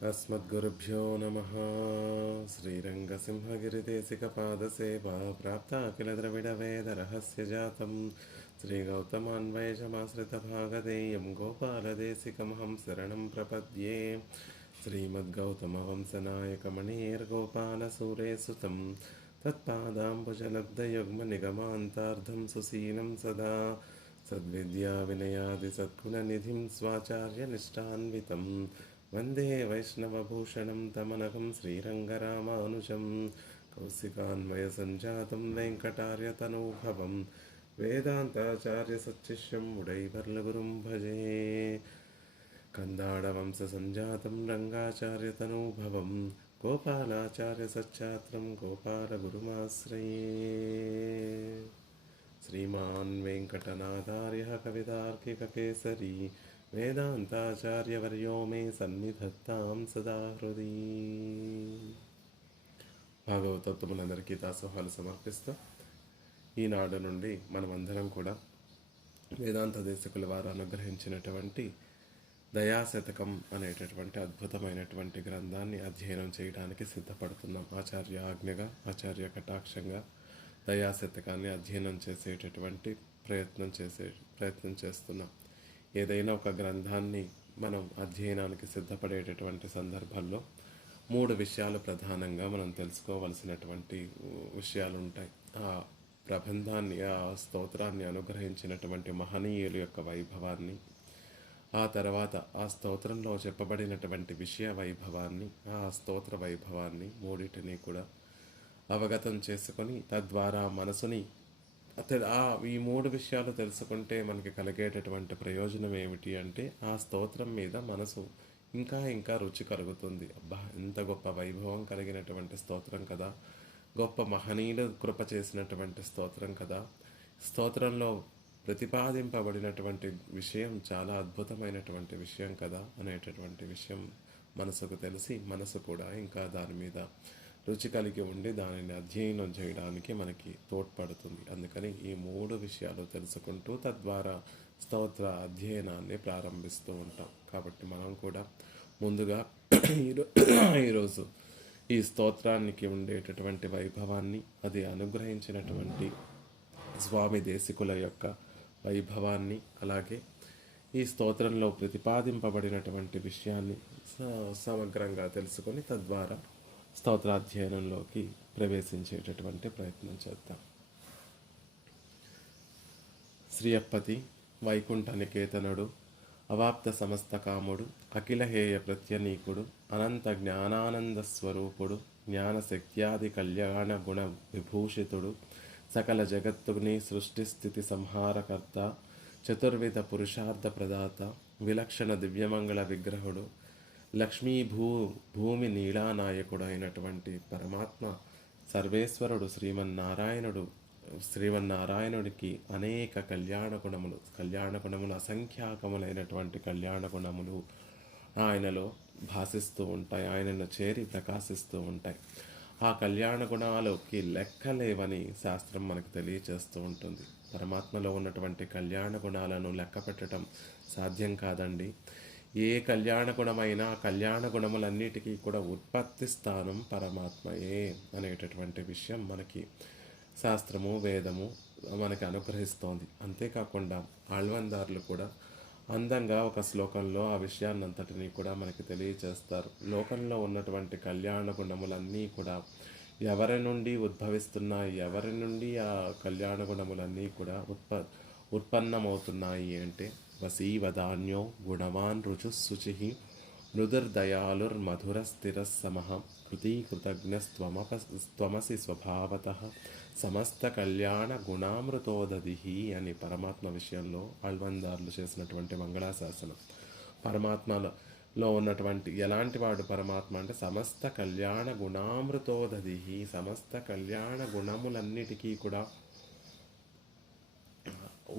अस्मद्गुरुभ्यो नमः। श्रीरङ्गसिंहगिरिदेशिकपादसेवा प्राप्ता किल द्रविडवेदरहस्यजातं श्रीगौतमान्वयजमाश्रितभागधेयं गोपालदेशिकमहं शरणं प्रपद्ये। श्रीमद्गौतमवंशनायकमणेर्गोपालसूरेसुतं तत्पादाम्बुजलब्धयुग्मनिगमान्तार्धं सुशीलं सदा सद्विद्याविनयादिसद्गुणनिधिं स्वाचार्यनिष्ठान्वितं वन्दे वैष्णवभूषणं तमनघं श्रीरङ्गरामानुजं कौशिकान्वयसञ्जातं वेङ्कटार्यतनूभवं वेदान्ताचार्यसच्शिष्यं मुडैवर्लगुरुं भजे। कन्दाडवंशसञ्जातं रङ्गाचार्यतनूभवं गोपालाचार्यसच्छात्रं गोपालगुरुमाश्रये। श्रीमान् वेङ्कटनाथार्यः कवितार्किककेसरी వేదాంతాచార్యవర్యో మే సన్నిధత్తాం సదా హృది. భాగవతత్వములందరికీ దాసోహాలు సమర్పిస్తూ ఈనాడు నుండి మనమందరం కూడా వేదాంత దేశకుల వారు అనుగ్రహించినటువంటి దయాశతకం అనేటటువంటి అద్భుతమైనటువంటి గ్రంథాన్ని అధ్యయనం చేయడానికి సిద్ధపడుతున్నాం. ఆచార్య ఆజ్ఞగా, ఆచార్య కటాక్షంగా దయాశతకాన్ని అధ్యయనం చేసేటటువంటి ప్రయత్నం చేస్తున్నాం. ఏదైనా ఒక గ్రంథాన్ని మనం అధ్యయనానికి సిద్ధపడేటటువంటి సందర్భంలో 3 విషయాలు ప్రధానంగా మనం తెలుసుకోవలసినటువంటి విషయాలు ఉంటాయి. ఆ ప్రబంధాన్ని, ఆ స్తోత్రాన్ని అనుగ్రహించినటువంటి మహనీయుల యొక్క వైభవాన్ని, ఆ తర్వాత ఆ స్తోత్రంలో చెప్పబడినటువంటి విషయ వైభవాన్ని, ఆ స్తోత్ర వైభవాన్ని మూడింటిని కూడా అవగతం చేసుకొని తద్వారా మనసుని ఈ 3 విషయాలు తెలుసుకుంటే మనకి కలిగేటటువంటి ప్రయోజనం ఏమిటి అంటే ఆ స్తోత్రం మీద మనసు ఇంకా ఇంకా రుచి కలుగుతుంది. అబ్బా, ఎంత గొప్ప వైభవం కలిగినటువంటి స్తోత్రం కదా, గొప్ప మహనీయులు కృప చేసినటువంటి స్తోత్రం కదా, స్తోత్రంలో ప్రతిపాదింపబడినటువంటి విషయం చాలా అద్భుతమైనటువంటి విషయం కదా అనేటటువంటి విషయం మనసుకు తెలిసి మనసు కూడా ఇంకా దాని మీద రుచి కలిగి ఉండి దానిని అధ్యయనం చేయడానికి మనకి తోడ్పడుతుంది. అందుకని ఈ 3 విషయాలు తెలుసుకుంటూ తద్వారా స్తోత్ర అధ్యయనాన్ని ప్రారంభిస్తూ ఉంటాం. కాబట్టి మనం కూడా ముందుగా ఈరోజు ఈ స్తోత్రానికి ఉండేటటువంటి వైభవాన్ని, అది అనుగ్రహించినటువంటి స్వామి దేశికుల యొక్క వైభవాన్ని, అలాగే ఈ స్తోత్రంలో ప్రతిపాదింపబడినటువంటి విషయాన్ని సమగ్రంగా తెలుసుకొని తద్వారా స్తోత్రాధ్యయనంలోకి ప్రవేశించేటటువంటి ప్రయత్నం చేద్దాం. శ్రీయప్పతి వైకుంఠ నికేతనుడు, అవాప్త సమస్త కాముడు, అఖిలహేయ ప్రత్యనీకుడు, అనంత జ్ఞానానంద స్వరూపుడు, జ్ఞానశక్త్యాది కళ్యాణ గుణ విభూషితుడు, సకల జగత్తుని సృష్టి స్థితి సంహారకర్త, చతుర్విధ పురుషార్థ ప్రదాత, విలక్షణ దివ్యమంగళ విగ్రహుడు, భూమి నీలానాయకుడు అయినటువంటి పరమాత్మ సర్వేశ్వరుడు శ్రీమన్నారాయణుడికి అనేక కళ్యాణ గుణములు అసంఖ్యాకములైనటువంటి కళ్యాణ గుణములు ఆయనలో భాసిస్తూ ఉంటాయి, ఆయనను చేరి ప్రకాశిస్తూ ఉంటాయి. ఆ కళ్యాణ గుణాలకి లెక్కలేవని శాస్త్రం మనకు తెలియచేస్తూ ఉంటుంది. పరమాత్మలో ఉన్నటువంటి కళ్యాణ గుణాలను లెక్క పెట్టడం సాధ్యం కాదండి. ఏ కళ్యాణ గుణమైనా కళ్యాణ గుణములన్నిటికీ కూడా ఉత్పత్తి స్థానం పరమాత్మయే అనేటటువంటి విషయం మనకి శాస్త్రము, వేదము మనకి అనుగ్రహిస్తోంది. అంతేకాకుండా ఆళ్వందార్లు కూడా అందంగా ఒక శ్లోకంలో ఆ విషయాన్నంతటినీ కూడా మనకి తెలియచేస్తారు. లోకంలో ఉన్నటువంటి కళ్యాణ గుణములన్నీ కూడా ఎవరి నుండి ఉద్భవిస్తున్నాయి, ఎవరి నుండి ఆ కళ్యాణ గుణములన్నీ కూడా ఉత్పన్నమవుతున్నాయి అంటే వసీవదాన్యో గుణవాన్ రుచుశుచి మృదుర్దయాళుర్మధురస్థిరస్సమః కృతీకృతజ్ఞస్త్వమసి స్వభావతః సమస్త కళ్యాణ గుణామృతోదధిః అని పరమాత్మ విషయంలో ఆళ్వందార్లు చేసినటువంటి మంగళాశాసనం. పరమాత్మలో ఉన్నటువంటి ఎలాంటి వాడు పరమాత్మ అంటే సమస్త కళ్యాణ గుణామృతోదధిః, సమస్త కళ్యాణ గుణములన్నిటికీ కూడా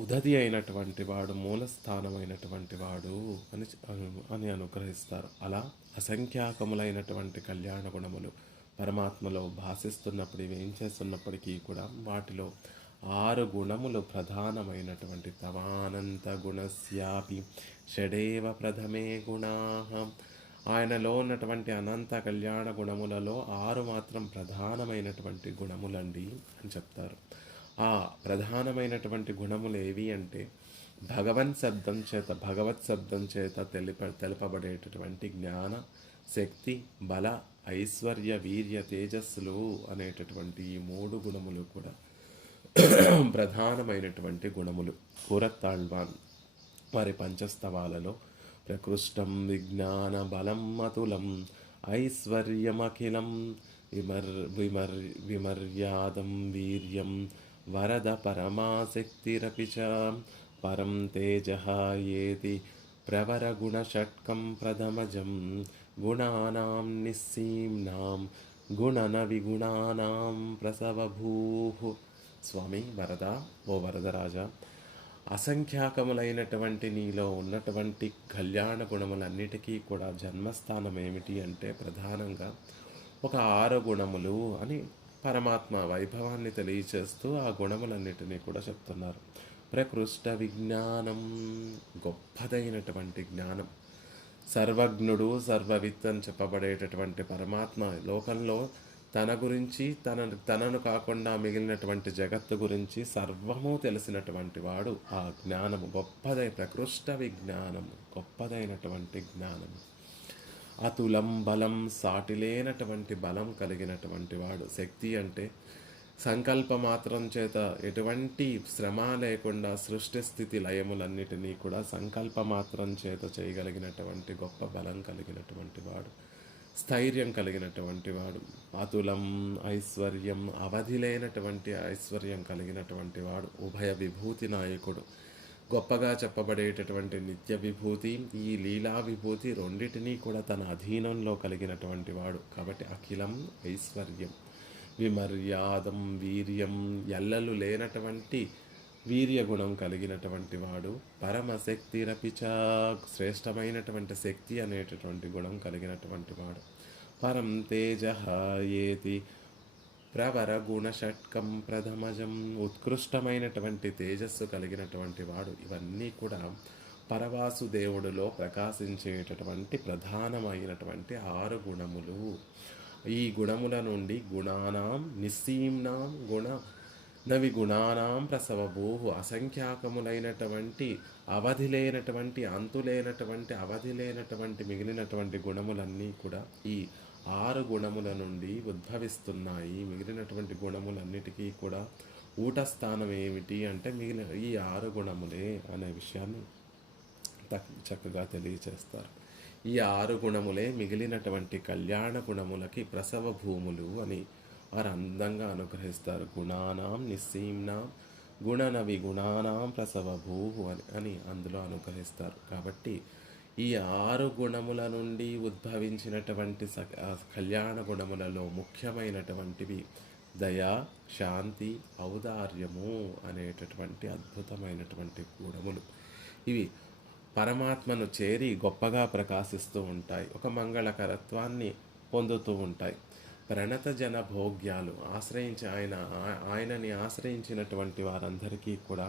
ఉదది అయినటువంటి వాడు, మూలస్థానమైనటువంటి వాడు అని అనుగ్రహిస్తారు. అలా అసంఖ్యాకములైనటువంటి కళ్యాణ గుణములు పరమాత్మలో భాసిస్తున్నప్పుడు, ఇవి ఏం చేస్తున్నప్పటికీ కూడా వాటిలో 6 గుణములు ప్రధానమైనటువంటి తవానంత గుణస్యాపి షడేవ ప్రథమే గుణాః ఆయనలో ఉన్నటువంటి అనంత కళ్యాణ గుణములలో 6 మాత్రం ప్రధానమైనటువంటి గుణములండి అని చెప్తారు. ఆ ప్రధానమైనటువంటి గుణములు ఏవి అంటే భగవత్ శబ్దం చేత తెలుపబడేటటువంటి జ్ఞాన, శక్తి, బల, ఐశ్వర్య, వీర్య, తేజస్సులు అనేటటువంటి ఈ 3 గుణములు కూడా ప్రధానమైనటువంటి గుణములు. కూరత్తాళ్వాన్ వారి పంచస్తవాలలో ప్రకృష్టం విజ్ఞాన బలం అతులం ఐశ్వర్యమఖిలం విమర్యాదం వీర్యం వరద పరమాశక్తిరపి చ పరం తేజః ఏతి ప్రవరగుణషట్కం ప్రథమజం గుణానాం నిస్సీమ్నాం గుణన విగుణానాం ప్రసవభూః. స్వామి వరద, ఓ వరదరాజా, అసంఖ్యాకములైనటువంటి నీలో ఉన్నటువంటి కళ్యాణ గుణములన్నిటికీ కూడా జన్మస్థానం ఏమిటి అంటే ప్రధానంగా ఒక 6 గుణములు అని పరమాత్మ వైభవాన్ని తెలియచేస్తూ ఆ గుణములన్నిటినీ కూడా చెప్తున్నారు. ప్రకృష్ట విజ్ఞానం, గొప్పదైనటువంటి జ్ఞానం. సర్వజ్ఞుడు, సర్వవిత్ అని చెప్పబడేటటువంటి పరమాత్మ లోకంలో తన గురించి, తనను కాకుండా మిగిలినటువంటి జగత్తు గురించి సర్వము తెలిసినటువంటి వాడు. ఆ జ్ఞానము ప్రకృష్ట విజ్ఞానము, గొప్పదైనటువంటి జ్ఞానము. అతులం బలం, సాటిలేనటువంటి బలం కలిగినటువంటి వాడు. శక్తి అంటే సంకల్ప మాత్రం చేత ఎటువంటి శ్రమ లేకుండా సృష్టి స్థితి లయములన్నిటినీ కూడా సంకల్ప మాత్రం చేత చేయగలిగినటువంటి గొప్ప బలం కలిగినటువంటి వాడు. స్థైర్యం కలిగినటువంటి వాడు. అతులం ఐశ్వర్యం, అవధిలేనటువంటి ఐశ్వర్యం కలిగినటువంటి వాడు. ఉభయ విభూతి నాయకుడు. గొప్పగా చెప్పబడేటటువంటి నిత్య విభూతి, ఈ లీలా విభూతి రెండిటినీ కూడా తన అధీనంలో కలిగినటువంటి వాడు. కాబట్టి అఖిలం ఐశ్వర్యం. విమర్యాదం వీర్యం, ఎల్లలు లేనటువంటి వీర్య గుణం కలిగినటువంటి వాడు. పరమశక్తిరపిచ, శ్రేష్టమైనటువంటి శక్తి అనేటటువంటి గుణం కలిగినటువంటి వాడు. పరం తేజః ఏతి ప్రవర గుణషట్కం ప్రథమజం, ఉత్కృష్టమైనటువంటి తేజస్సు కలిగినటువంటి వాడు. ఇవన్నీ కూడా పరవాసుదేవుడిలో ప్రకాశించేటటువంటి ప్రధానమైనటువంటి 6 గుణములు. ఈ గుణముల నుండి గుణానాం నిస్సీమ్నాం నవి గుణానాం ప్రసవభూః, అసంఖ్యాకములైనటువంటి అవధి లేనటువంటి అంతులేనటువంటి అవధి లేనటువంటి మిగిలినటువంటి గుణములన్నీ కూడా ఈ 6 గుణముల నుండి ఉద్భవిస్తున్నాయి. మిగిలినటువంటి గుణములన్నిటికీ కూడా ఊట స్థానం ఏమిటి అంటే మిగిలిన ఈ 6 గుణములే అనే విషయాన్ని చక్కగా తెలియచేస్తారు. ఈ 6 గుణములే మిగిలినటువంటి కళ్యాణ గుణములకి ప్రసవ భూములు అని వారు అందంగా అనుగ్రహిస్తారు. గుణానాం నిస్సీమ్నాం గుణనవి గుణానాం ప్రసవ భూహు అని అందులో అనుగ్రహిస్తారు. కాబట్టి ఈ 6 గుణముల నుండి ఉద్భవించినటువంటి కళ్యాణ గుణములలో ముఖ్యమైనటువంటివి దయ, శాంతి, ఔదార్యము అనేటటువంటి అద్భుతమైనటువంటి గుణములు. ఇవి పరమాత్మను చేరి గొప్పగా ప్రకాశిస్తూ ఉంటాయి. ఒక మంగళకరత్వాన్ని పొందుతూ ఉంటాయి. ప్రణత జన భోగ్యాలు, ఆయనని ఆశ్రయించినటువంటి వారందరికీ కూడా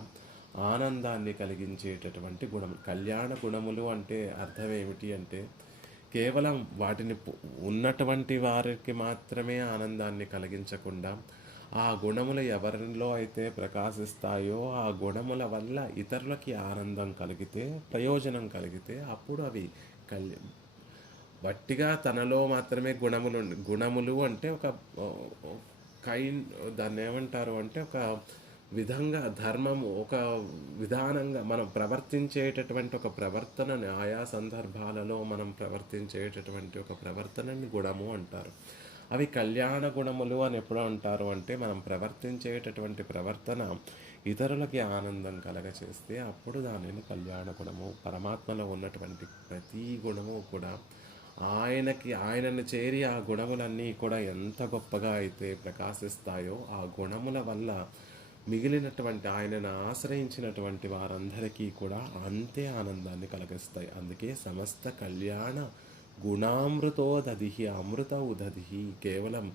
ఆనందాన్ని కలిగించేటటువంటి గుణం. కళ్యాణ గుణములు అంటే అర్థం ఏమిటి అంటే కేవలం వాటిని ఉన్నటువంటి వారికి మాత్రమే ఆనందాన్ని కలిగించకుండా ఆ గుణములు ఎవరిలో అయితే ప్రకాశిస్తాయో ఆ గుణముల వల్ల ఇతరులకి ఆనందం కలిగితే, ప్రయోజనం కలిగితే అప్పుడు అవి వట్టిగా తనలో మాత్రమే గుణములు అంటే ఒక దాన్ని ఏమంటారు అంటే ఒక విధంగా ధర్మము, ఒక విధానంగా మనం ప్రవర్తించేటటువంటి ఒక ప్రవర్తనని, ఆయా సందర్భాలలో మనం ప్రవర్తించేటటువంటి ఒక ప్రవర్తనని గుణము అంటారు. అవి కళ్యాణ గుణములు అని ఎప్పుడు అంటారు అంటే మనం ప్రవర్తించేటటువంటి ప్రవర్తన ఇతరులకి ఆనందం కలగచేస్తే అప్పుడు దానిని కళ్యాణ గుణము. పరమాత్మలో ఉన్నటువంటి ప్రతి గుణము కూడా ఆయనను చేరి ఆ గుణములన్నీ కూడా ఎంత గొప్పగా అయితే ప్రకాశిస్తాయో ఆ గుణముల వల్ల మిగిలినటువంటి ఆయనను ఆశ్రయించినటువంటి వారందరికీ కూడా అంతే ఆనందాన్ని కలిగిస్తాయి. అందుకే సమస్త కళ్యాణ గుణామృతో దధిహి, అమృత ఉదధిహి, కేవలం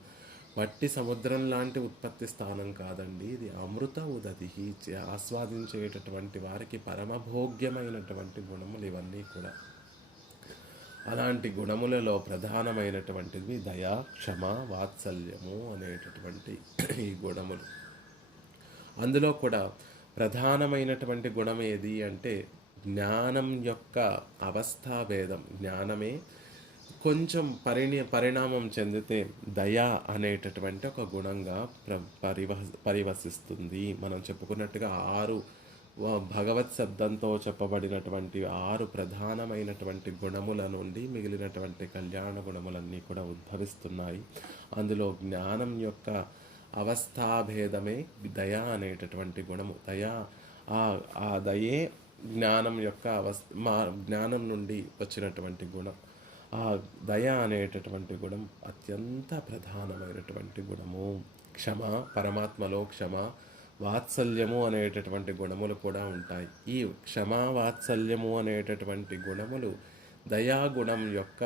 వట్టి సముద్రం లాంటి ఉత్పత్తి స్థానం కాదండి, ఇది అమృత ఉదధిహి, ఆస్వాదించేటటువంటి వారికి పరమభోగ్యమైనటువంటి గుణములు ఇవన్నీ కూడా. అలాంటి గుణములలో ప్రధానమైనటువంటివి దయ, క్షమ, వాత్సల్యము అనేటటువంటి ఈ గుణములు. అందులో కూడా ప్రధానమైనటువంటి గుణం ఏది అంటే జ్ఞానం యొక్క అవస్థాభేదం. జ్ఞానమే కొంచెం పరిణామం చెందితే దయ అనేటటువంటి ఒక గుణంగా పరివసిస్తుంది. మనం చెప్పుకున్నట్టుగా భగవత్ శబ్దంతో చెప్పబడినటువంటి 6 ప్రధానమైనటువంటి గుణముల నుండి మిగిలినటువంటి కళ్యాణ గుణములన్నీ కూడా ఉద్భవిస్తున్నాయి. అందులో జ్ఞానం యొక్క అవస్థాభేదమే దయ అనేటటువంటి గుణము. ఆ దయే జ్ఞానం యొక్క జ్ఞానం నుండి వచ్చినటువంటి గుణం. ఆ దయ అనేటటువంటి గుణం అత్యంత ప్రధానమైనటువంటి గుణము. క్షమ, పరమాత్మలో క్షమ, వాత్సల్యము అనేటటువంటి గుణములు కూడా ఉంటాయి. ఈ క్షమా వాత్సల్యము అనేటటువంటి గుణములు దయాగుణం యొక్క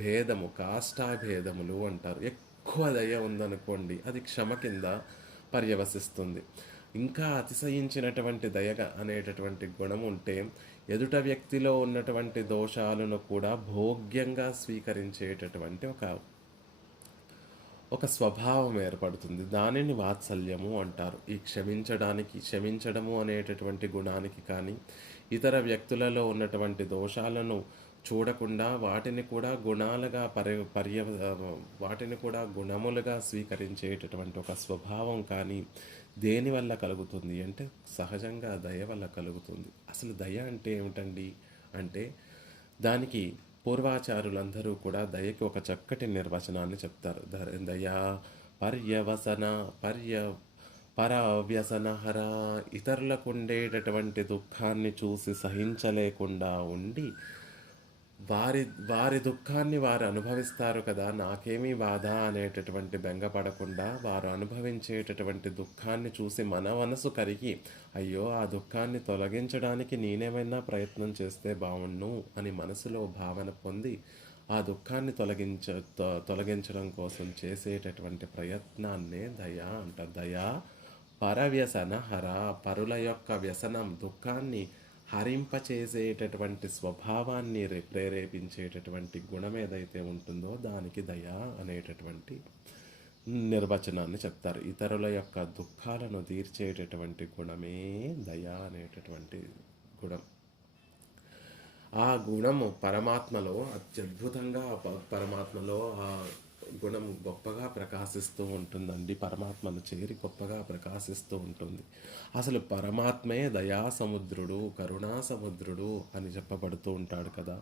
భేదము, కాష్టాభేదములు అంటారు. ఎక్కువ దయ ఉందనుకోండి, అది క్షమ కింద పర్యవసిస్తుంది. ఇంకా అతిశయించినటువంటి దయ అనేటటువంటి గుణం ఉంటే ఎదుట వ్యక్తిలో ఉన్నటువంటి దోషాలను కూడా భోగ్యంగా స్వీకరించేటటువంటి ఒక స్వభావం ఏర్పడుతుంది. దానిని వాత్సల్యము అంటారు. ఈ క్షమించడము అనేటటువంటి గుణానికి కానీ, ఇతర వ్యక్తులలో ఉన్నటువంటి దోషాలను చూడకుండా వాటిని కూడా వాటిని కూడా గుణములుగా స్వీకరించేటటువంటి ఒక స్వభావం కానీ దేనివల్ల కలుగుతుంది అంటే సహజంగా దయ వల్ల కలుగుతుంది. అసలు దయ అంటే ఏమిటండి అంటే దానికి పూర్వాచారులందరూ కూడా దయకి ఒక చక్కటి నిర్వచనాన్ని చెప్తారు. దయా పర్యవసన పరవ్యసనహర. ఇతరులకు ఉండేటటువంటి దుఃఖాన్ని చూసి సహించలేకుండా ఉండి వారి దుఃఖాన్ని వారు అనుభవిస్తారు కదా, నాకేమీ బాధ అనేటటువంటి బెంగపడకుండా వారు అనుభవించేటటువంటి దుఃఖాన్ని చూసి మన మనసు కరిగి అయ్యో ఆ దుఃఖాన్ని తొలగించడానికి నేనేమైనా ప్రయత్నం చేస్తే బావుణ్ణు అని మనసులో భావన పొంది ఆ దుఃఖాన్ని తొలగించడం కోసం చేసేటటువంటి ప్రయత్నాన్నే దయ అంటారు. దయా పరవ్యసన హర. పరుల యొక్క వ్యసనం, దుఃఖాన్ని హరింపచేసేటటువంటి స్వభావాన్ని ప్రేరేపించేటటువంటి గుణం ఏదైతే ఉంటుందో దానికి దయ అనేటటువంటి నిర్వచనాన్ని చెప్తారు. ఇతరుల యొక్క దుఃఖాలను తీర్చేటటువంటి గుణమే దయ అనేటటువంటి గుణం. ఆ గుణము పరమాత్మలో అత్యద్భుతంగా పరమాత్మలో ఆ గుణం గొప్పగా ప్రకాశిస్తూ ఉంటుందండి. పరమాత్మను చేరి గొప్పగా ప్రకాశిస్తూ ఉంటుంది. అసలు పరమాత్మే దయా సముద్రుడు, కరుణా సముద్రుడు అని చెప్పబడుతూ ఉంటాడు కదా.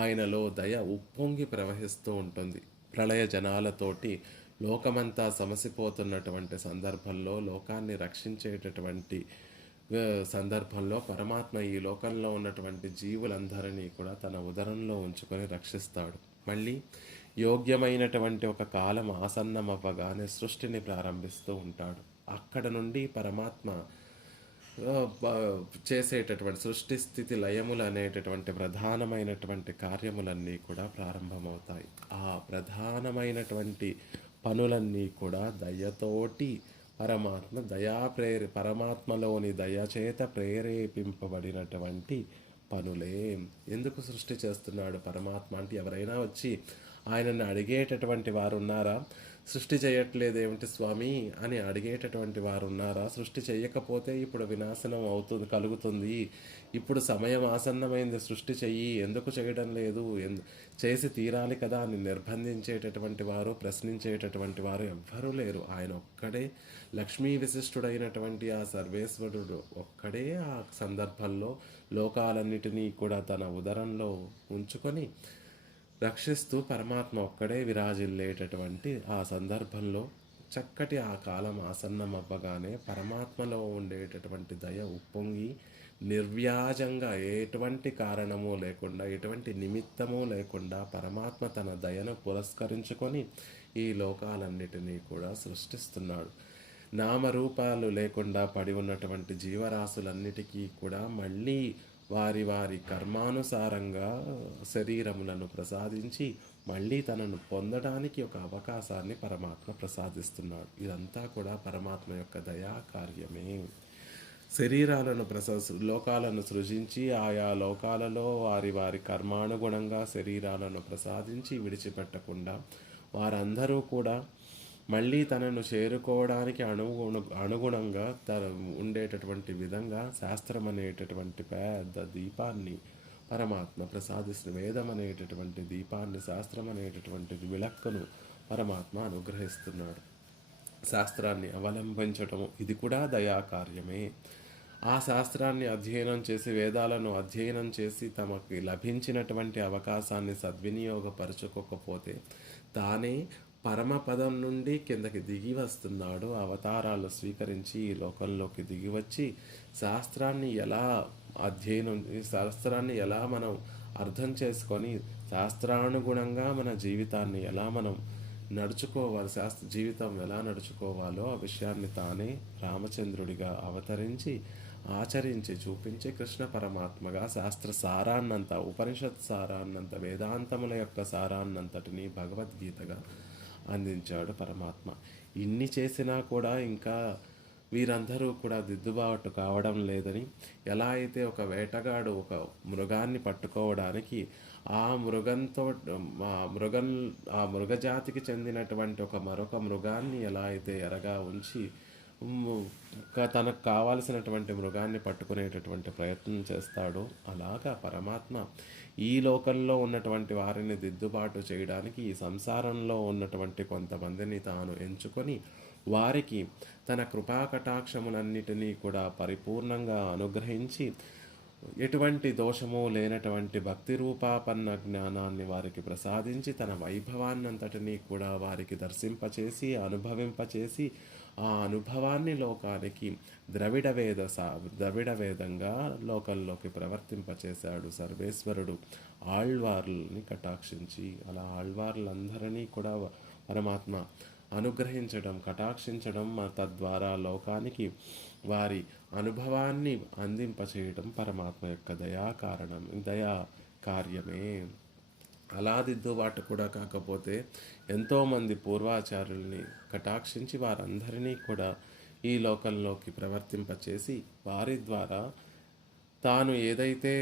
ఆయనలో దయ ఉప్పొంగి ప్రవహిస్తూ ఉంటుంది. ప్రళయ జనాలతోటి లోకమంతా సమసిపోతున్నటువంటి సందర్భంలో, లోకాన్ని రక్షించేటటువంటి సందర్భంలో పరమాత్మ ఈ లోకంలో ఉన్నటువంటి జీవులందరినీ కూడా తన ఉదరంలో ఉంచుకొని రక్షిస్తాడు. మళ్ళీ యోగ్యమైనటువంటి ఒక కాలం ఆసన్నమవ్వగానే సృష్టిని ప్రారంభిస్తూ ఉంటాడు. అక్కడ నుండి పరమాత్మ చేసేటటువంటి సృష్టి స్థితి లయములు అనేటటువంటి ప్రధానమైనటువంటి కార్యములన్నీ కూడా ప్రారంభమవుతాయి. ఆ ప్రధానమైనటువంటి పనులన్నీ కూడా దయతోటి పరమాత్మలోని దయచేత ప్రేరేపింపబడినటువంటి పనులే. ఎందుకు సృష్టి చేస్తున్నాడు పరమాత్మ అంటే ఎవరైనా వచ్చి ఆయనను అడిగేటటువంటి వారు ఉన్నారా? సృష్టి చేయట్లేదేమిటి స్వామి అని అడిగేటటువంటి వారు ఉన్నారా? సృష్టి చేయకపోతే ఇప్పుడు వినాశనం కలుగుతుంది, ఇప్పుడు సమయం ఆసన్నమైంది, సృష్టి చెయ్యి, ఎందుకు చేయడం లేదు, చేసి తీరాలి కదా అని నిర్బంధించేటటువంటి వారు, ప్రశ్నించేటటువంటి వారు ఎవ్వరూ లేరు. ఆయన ఒక్కడే లక్ష్మీ విశిష్టుడైనటువంటి ఆ సర్వేశ్వరుడు ఒక్కడే ఆ సందర్భంలో లోకాలన్నిటినీ కూడా తన ఉదరంలో ఉంచుకొని రక్షిస్తూ పరమాత్మ ఒక్కడే విరాజిల్లేటటువంటి ఆ సందర్భంలో చక్కటి ఆ కాలం ఆసన్నమవ్వగానే పరమాత్మలో ఉండేటటువంటి దయ ఉప్పొంగి నిర్వ్యాజంగా ఎటువంటి కారణము లేకుండా, ఎటువంటి నిమిత్తము లేకుండా పరమాత్మ తన దయను పురస్కరించుకొని ఈ లోకాలన్నిటినీ కూడా సృష్టిస్తున్నాడు. నామరూపాలు లేకుండా పడి ఉన్నటువంటి జీవరాశులన్నిటికీ కూడా మళ్ళీ వారి వారి కర్మానుసారంగా శరీరములను ప్రసాదించి మళ్ళీ తనను పొందడానికి ఒక అవకాశాన్ని పరమాత్మ ప్రసాదిస్తున్నాడు. ఇదంతా కూడా పరమాత్మ యొక్క దయా కార్యమే. శరీరాలను లోకాలను సృజించి ఆయా లోకాలలో వారి వారి కర్మానుగుణంగా శరీరాలను ప్రసాదించి విడిచిపెట్టకుండా వారందరూ కూడా మళ్ళీ తనను చేరుకోవడానికి అనుగుణంగా ఉండేటటువంటి విధంగా శాస్త్రం అనేటటువంటి పెద్ద దీపాన్ని పరమాత్మ ప్రసాదిస్తున్న వేదం అనేటటువంటి దీపాన్ని, శాస్త్రం అనేటటువంటి విளక్కును పరమాత్మ అనుగ్రహిస్తున్నాడు. శాస్త్రాన్ని అవలంబించటం ఇది కూడా దయా కార్యమే. ఆ శాస్త్రాన్ని అధ్యయనం చేసి, వేదాలను అధ్యయనం చేసి తమకి లభించినటువంటి అవకాశాన్ని సద్వినియోగపరచుకోకపోతే తానే పరమపదం నుండి కిందకి దిగి వస్తున్నాడు. అవతారాలు స్వీకరించి ఈ లోకంలోకి దిగి వచ్చి శాస్త్రాన్ని ఎలా మనం అర్థం చేసుకొని శాస్త్రానుగుణంగా మన జీవితాన్ని ఎలా మనం నడుచుకోవాలి, జీవితం ఎలా నడుచుకోవాలో ఆ విషయాన్ని తానే రామచంద్రుడిగా అవతరించి ఆచరించి చూపించి కృష్ణ పరమాత్మగా శాస్త్ర సారాన్నంతా, ఉపనిషత్ సారాన్నంత, వేదాంతముల యొక్క సారాన్నంతటిని భగవద్గీతగా అందించాడు పరమాత్మ. ఇన్ని చేసినా కూడా ఇంకా వీరందరూ కూడా దిద్దుబాటు కావడం లేదని, ఎలా అయితే ఒక వేటగాడు ఒక మృగాన్ని పట్టుకోవడానికి ఆ మృగజాతికి చెందినటువంటి మరొక మృగాన్ని ఎలా అయితే ఎరగా ఉంచి తనకు కావాల్సినటువంటి మృగాన్ని పట్టుకునేటటువంటి ప్రయత్నం చేస్తాడో, అలాగా పరమాత్మ ఈ లోకంలో ఉన్నటువంటి వారిని దిద్దుబాటు చేయడానికి ఈ సంసారంలో ఉన్నటువంటి కొంతమందిని తాను ఎంచుకొని వారికి తన కృపాకటాక్షములన్నిటినీ కూడా పరిపూర్ణంగా అనుగ్రహించి ఎటువంటి దోషము లేనటువంటి భక్తి రూపాపన్న జ్ఞానాన్ని వారికి ప్రసాదించి తన వైభవాన్నంతటినీ కూడా వారికి దర్శింపచేసి అనుభవింపచేసి ఆ అనుభవాన్ని లోకానికి ద్రవిడ వేదంగా లోకంలోకి ప్రవర్తింపచేశాడు సర్వేశ్వరుడు ఆళ్వార్లని కటాక్షించి. అలా ఆళ్వార్లందరినీ కూడా పరమాత్మ అనుగ్రహించడం, కటాక్షించడం, తద్వారా లోకానికి వారి అనుభవాన్ని అందింపచేయడం పరమాత్మ యొక్క దయా కార్యమే. అలా దిద్దుబాటు కూడా కాకపోతే ఎంతోమంది పూర్వాచార్యుల్ని కటాక్షించి వారందరినీ కూడా ఈ లోకంలోకి ప్రవర్తింపచేసి వారి ద్వారా తాను ఏదైతే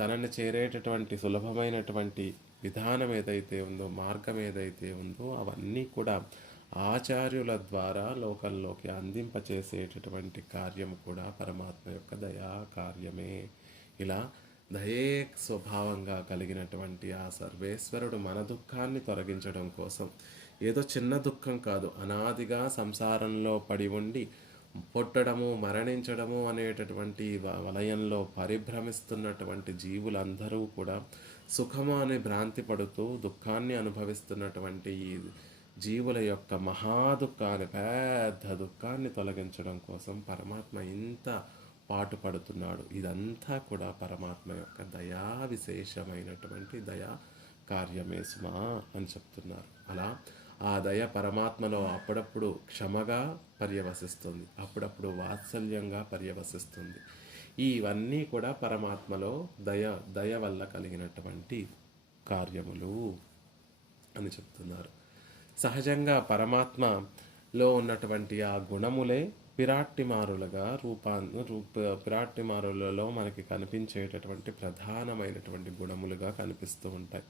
తనని చేరేటటువంటి సులభమైనటువంటి విధానం ఏదైతే ఉందో, మార్గం ఏదైతే ఉందో అవన్నీ కూడా ఆచార్యుల ద్వారా లోకంలోకి అందింపచేసేటటువంటి కార్యము కూడా పరమాత్మ యొక్క దయా కార్యమే. ఇలా దయే స్వభావంగా కలిగినటువంటి ఆ సర్వేశ్వరుడు మన దుఃఖాన్ని తొలగించడం కోసం ఏదో చిన్న దుఃఖం కాదు, అనాదిగా సంసారంలో పడి ఉండి పుట్టడము, మరణించడము అనేటటువంటి వలయంలో పరిభ్రమిస్తున్నటువంటి జీవులందరూ కూడా సుఖము అని భ్రాంతి పడుతూ దుఃఖాన్ని అనుభవిస్తున్నటువంటి ఈ జీవుల యొక్క మహాదుఃఖాన్ని, పెద్ద దుఃఖాన్ని తొలగించడం కోసం పరమాత్మ ఇంత పాటుపడుతున్నాడు. ఇదంతా కూడా పరమాత్మ యొక్క దయా విశేషమైనటువంటి దయా కార్యమే సుమా అని చెప్తున్నారు. అలా ఆ దయ పరమాత్మలో అప్పుడప్పుడు క్షమగా పర్యవసిస్తుంది, అప్పుడప్పుడు వాత్సల్యంగా పర్యవసిస్తుంది. ఇవన్నీ కూడా పరమాత్మలో దయ వల్ల కలిగినటువంటి కార్యములు అని చెప్తున్నారు. సహజంగా పరమాత్మలో ఉన్నటువంటి ఆ గుణములే పిరాట్టిమారులలో మనకి కనిపించేటటువంటి ప్రధానమైనటువంటి గుణములుగా కనిపిస్తూ ఉంటాయి.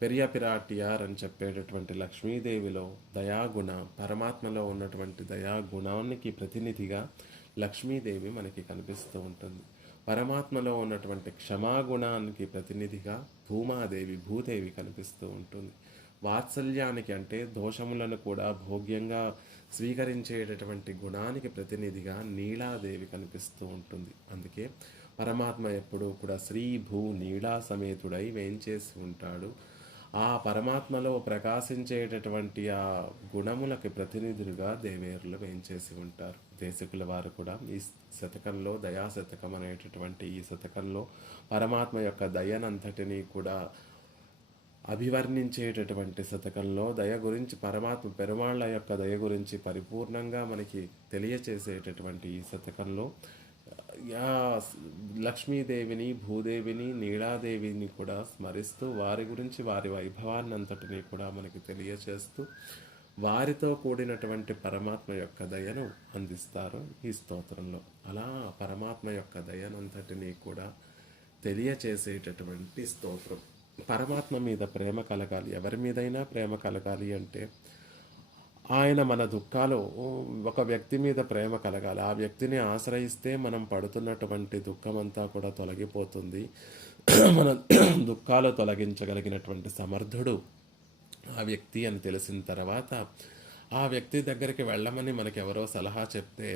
పెరియ పిరాటియార్ అని చెప్పేటటువంటి లక్ష్మీదేవిలో దయాగుణ, పరమాత్మలో ఉన్నటువంటి దయాగుణానికి ప్రతినిధిగా లక్ష్మీదేవి మనకి కనిపిస్తూ ఉంటుంది. పరమాత్మలో ఉన్నటువంటి క్షమాగుణానికి ప్రతినిధిగా భూదేవి కనిపిస్తూ ఉంటుంది. వాత్సల్యానికి అంటే దోషములను కూడా భోగ్యంగా స్వీకరించేటటువంటి గుణానికి ప్రతినిధిగా నీలాదేవి కనిపిస్తూ ఉంటుంది. అందుకే పరమాత్మ ఎప్పుడూ కూడా శ్రీ భూ నీలా సమేతుడై వేంచేసి ఉంటాడు. ఆ పరమాత్మలో ప్రకాశించేటటువంటి ఆ గుణములకి ప్రతినిధులుగా దేవేరులు వేంచేసి ఉంటారు. దేశకుల వారు కూడా ఈ శతకంలో, దయా శతకం అనేటటువంటి ఈ శతకంలో పరమాత్మ యొక్క దయనంతటినీ కూడా అభివర్ణించేటటువంటి శతకంలో దయ గురించి, పరమాత్మ పెరుమాళ్ళ యొక్క దయ గురించి పరిపూర్ణంగా మనకి తెలియచేసేటటువంటి ఈ శతకంలో లక్ష్మీదేవిని, భూదేవిని, నీలాదేవిని కూడా స్మరిస్తూ వారి గురించి, వారి వైభవాన్ని అంతటినీ కూడా మనకి తెలియచేస్తూ వారితో కూడినటువంటి పరమాత్మ యొక్క దయను అందిస్తారు ఈ స్తోత్రంలో. అలా పరమాత్మ యొక్క దయనంతటినీ కూడా తెలియచేసేటటువంటి స్తోత్రం. పరమాత్మ మీద ప్రేమ కలగాలి, ఎవరి మీదైనా ప్రేమ కలగాలి అంటే ఆయన మన దుఃఖాలు, ఒక వ్యక్తి మీద ప్రేమ కలగాలి. ఆ వ్యక్తిని ఆశ్రయిస్తే మనం పడుతున్నటువంటి దుఃఖమంతా కూడా తొలగిపోతుంది. మన దుఃఖాలు తొలగించగలిగినటువంటి సమర్థుడు ఆ వ్యక్తి అని తెలిసిన తర్వాత ఆ వ్యక్తి దగ్గరికి వెళ్ళమని మనకి ఎవరో సలహా చెప్తే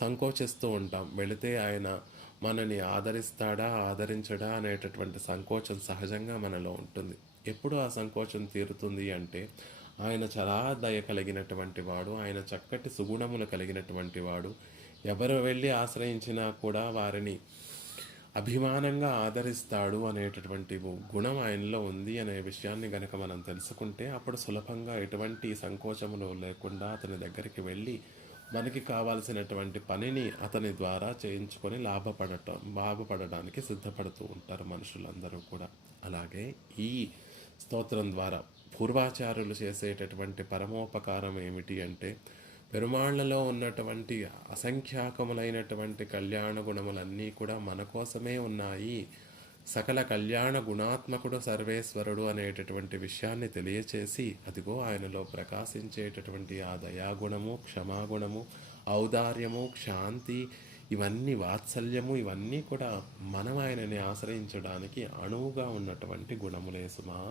సంకోచిస్తూ ఉంటాం. వెళితే ఆయన మనని ఆదరిస్తాడా ఆదరించడా అనేటటువంటి సంకోచం సహజంగా మనలో ఉంటుంది. ఎప్పుడు ఆ సంకోచం తీరుతుంది అంటే ఆయన చాలా దయ కలిగినటువంటి వాడు, ఆయన చక్కటి సుగుణములు కలిగినటువంటి వాడు. ఎవరు వెళ్ళి ఆశ్రయించినా కూడా వారిని అభిమానంగా ఆదరిస్తాడు అనేటటువంటి గుణం ఆయనలో ఉంది అనే విషయాన్ని గనక మనం తెలుసుకుంటే అప్పుడు సులభంగా ఎటువంటి సంకోచములు లేకుండా అతని దగ్గరికి వెళ్ళి మనకి కావాల్సినటువంటి పనిని అతని ద్వారా చేయించుకొని లాభపడడానికి సిద్ధపడుతూ ఉంటారు మనుషులందరూ కూడా. అలాగే ఈ స్తోత్రం ద్వారా పూర్వాచారులు చేసేటటువంటి పరమోపకారం ఏమిటి అంటే పెరుమాళ్లలో ఉన్నటువంటి అసంఖ్యాకములైనటువంటి కళ్యాణ గుణములన్నీ కూడా మన కోసమే ఉన్నాయి. సకల కళ్యాణ గుణాత్మకుడు సర్వేశ్వరుడు అనేటటువంటి విషయాన్ని తెలియచేసి అదిగో ఆయనలో ప్రకాశించేటటువంటి ఆ దయాగుణము, క్షమాగుణము, ఔదార్యము, శాంతి, ఇవన్నీ వాత్సల్యము, ఇవన్నీ కూడా మనం ఆయనని ఆశ్రయించడానికి అణువుగా ఉన్నటువంటి గుణములే సుమా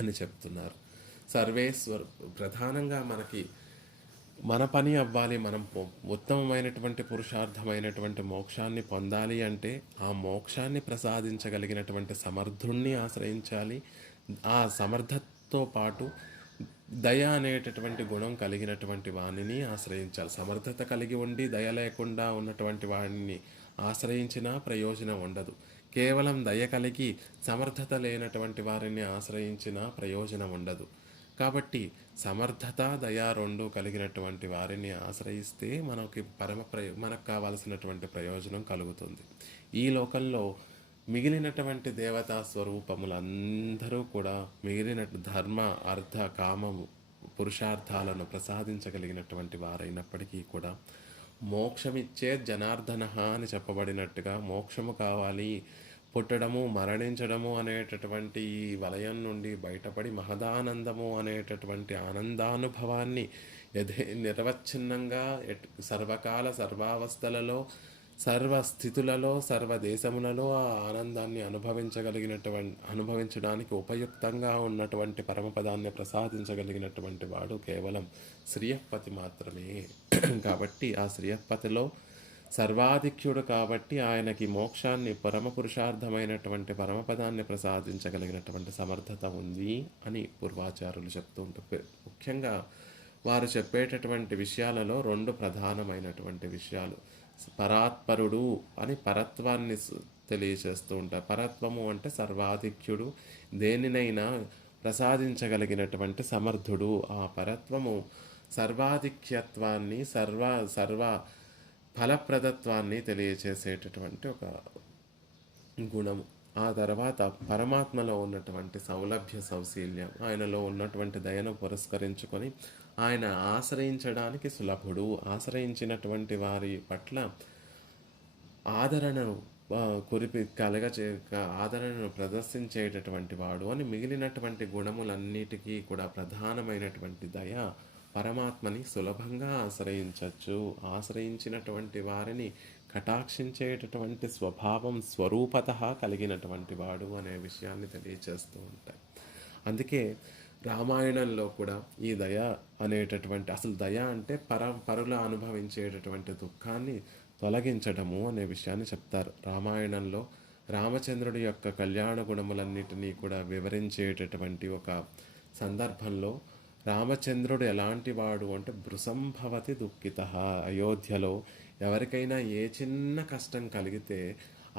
అని చెప్తున్నారు. సర్వేశ్వరు ప్రధానంగా మనకి మన పని అవ్వాలి, మనం ఉత్తమమైనటువంటి పురుషార్థమైనటువంటి మోక్షాన్ని పొందాలి అంటే ఆ మోక్షాన్ని ప్రసాదించగలిగినటువంటి సమర్థుణ్ణి ఆశ్రయించాలి. ఆ సమర్థతతో పాటు దయ అనేటటువంటి గుణం కలిగినటువంటి వాణిని ఆశ్రయించాలి. సమర్థత కలిగి ఉండి దయ లేకుండా ఉన్నటువంటి వాడిని ఆశ్రయించినా ప్రయోజనం ఉండదు. కేవలం దయ కలిగి సమర్థత లేనటువంటి వారిని ఆశ్రయించినా ప్రయోజనం ఉండదు. కాబట్టి సమర్థత, దయ రెండు కలిగినటువంటి వారిని ఆశ్రయిస్తే మనకి మనకు కావాల్సినటువంటి ప్రయోజనం కలుగుతుంది. ఈ లోకంలో మిగిలినటువంటి దేవతా స్వరూపములందరూ కూడా మిగిలిన ధర్మ, అర్థ, కామము, పురుషార్థాలను ప్రసాదించగలిగినటువంటి వారైనప్పటికీ కూడా మోక్షమిచ్చే జనార్దన అని చెప్పబడినట్టుగా మోక్షము కావాలి, పుట్టడము, మరణించడము అనేటటువంటి ఈ వలయం నుండి బయటపడి మహదానందము అనేటటువంటి ఆనందానుభవాన్ని నిర్వచ్ఛిన్నంగా సర్వకాల సర్వావస్థలలో సర్వస్థితులలో సర్వదేశములలో ఆ ఆనందాన్ని అనుభవించడానికి ఉపయుక్తంగా ఉన్నటువంటి పరమపదాన్ని ప్రసాదించగలిగినటువంటి వాడు కేవలం శ్రీయపతి మాత్రమే. కాబట్టి ఆ శ్రీయపతిలో సర్వాధిక్యుడు కాబట్టి ఆయనకి మోక్షాన్ని, పరమ పురుషార్థమైనటువంటి పరమపదాన్ని ప్రసాదించగలిగినటువంటి సమర్థత ఉంది అని పూర్వాచారులు చెప్తూ ఉంటారు. ముఖ్యంగా వారు చెప్పేటటువంటి విషయాలలో రెండు ప్రధానమైనటువంటి విషయాలు. పరాత్పరుడు అని పరత్వాన్ని తెలియచేస్తూ ఉంటారు. పరత్వము అంటే సర్వాధిక్యుడు, దేనినైనా ప్రసాదించగలిగినటువంటి సమర్థుడు. ఆ పరత్వము సర్వాధిక్యత్వాన్ని, సర్వ ఫలప్రదత్వాన్ని తెలియచేసేటటువంటి ఒక గుణము. ఆ తర్వాత పరమాత్మలో ఉన్నటువంటి సౌలభ్య సౌశీల్యం, ఆయనలో ఉన్నటువంటి దయను పురస్కరించుకొని ఆయన ఆశ్రయించడానికి సులభుడు. ఆశ్రయించినటువంటి వారి పట్ల ఆదరణను ఆదరణను ప్రదర్శించేటటువంటి వాడు అని మిగిలినటువంటి గుణములన్నిటికీ కూడా ప్రధానమైనటువంటి దయ. పరమాత్మని సులభంగా ఆశ్రయించవచ్చు. ఆశ్రయించినటువంటి వారిని కటాక్షించేటటువంటి స్వభావం స్వరూపత కలిగినటువంటి వాడు అనే విషయాన్ని తెలియచేస్తూ ఉంటాయి. అందుకే రామాయణంలో కూడా ఈ దయ అనేటటువంటి, అసలు దయ అంటే పరుల అనుభవించేటటువంటి దుఃఖాన్ని తొలగించడము అనే విషయాన్ని చెప్తారు. రామాయణంలో రామచంద్రుడి యొక్క కళ్యాణ గుణములన్నిటినీ కూడా వివరించేటటువంటి ఒక సందర్భంలో రామచంద్రుడు ఎలాంటి వాడు అంటే భృసంభవతి దుఃఖిత. అయోధ్యలో ఎవరికైనా ఏ చిన్న కష్టం కలిగితే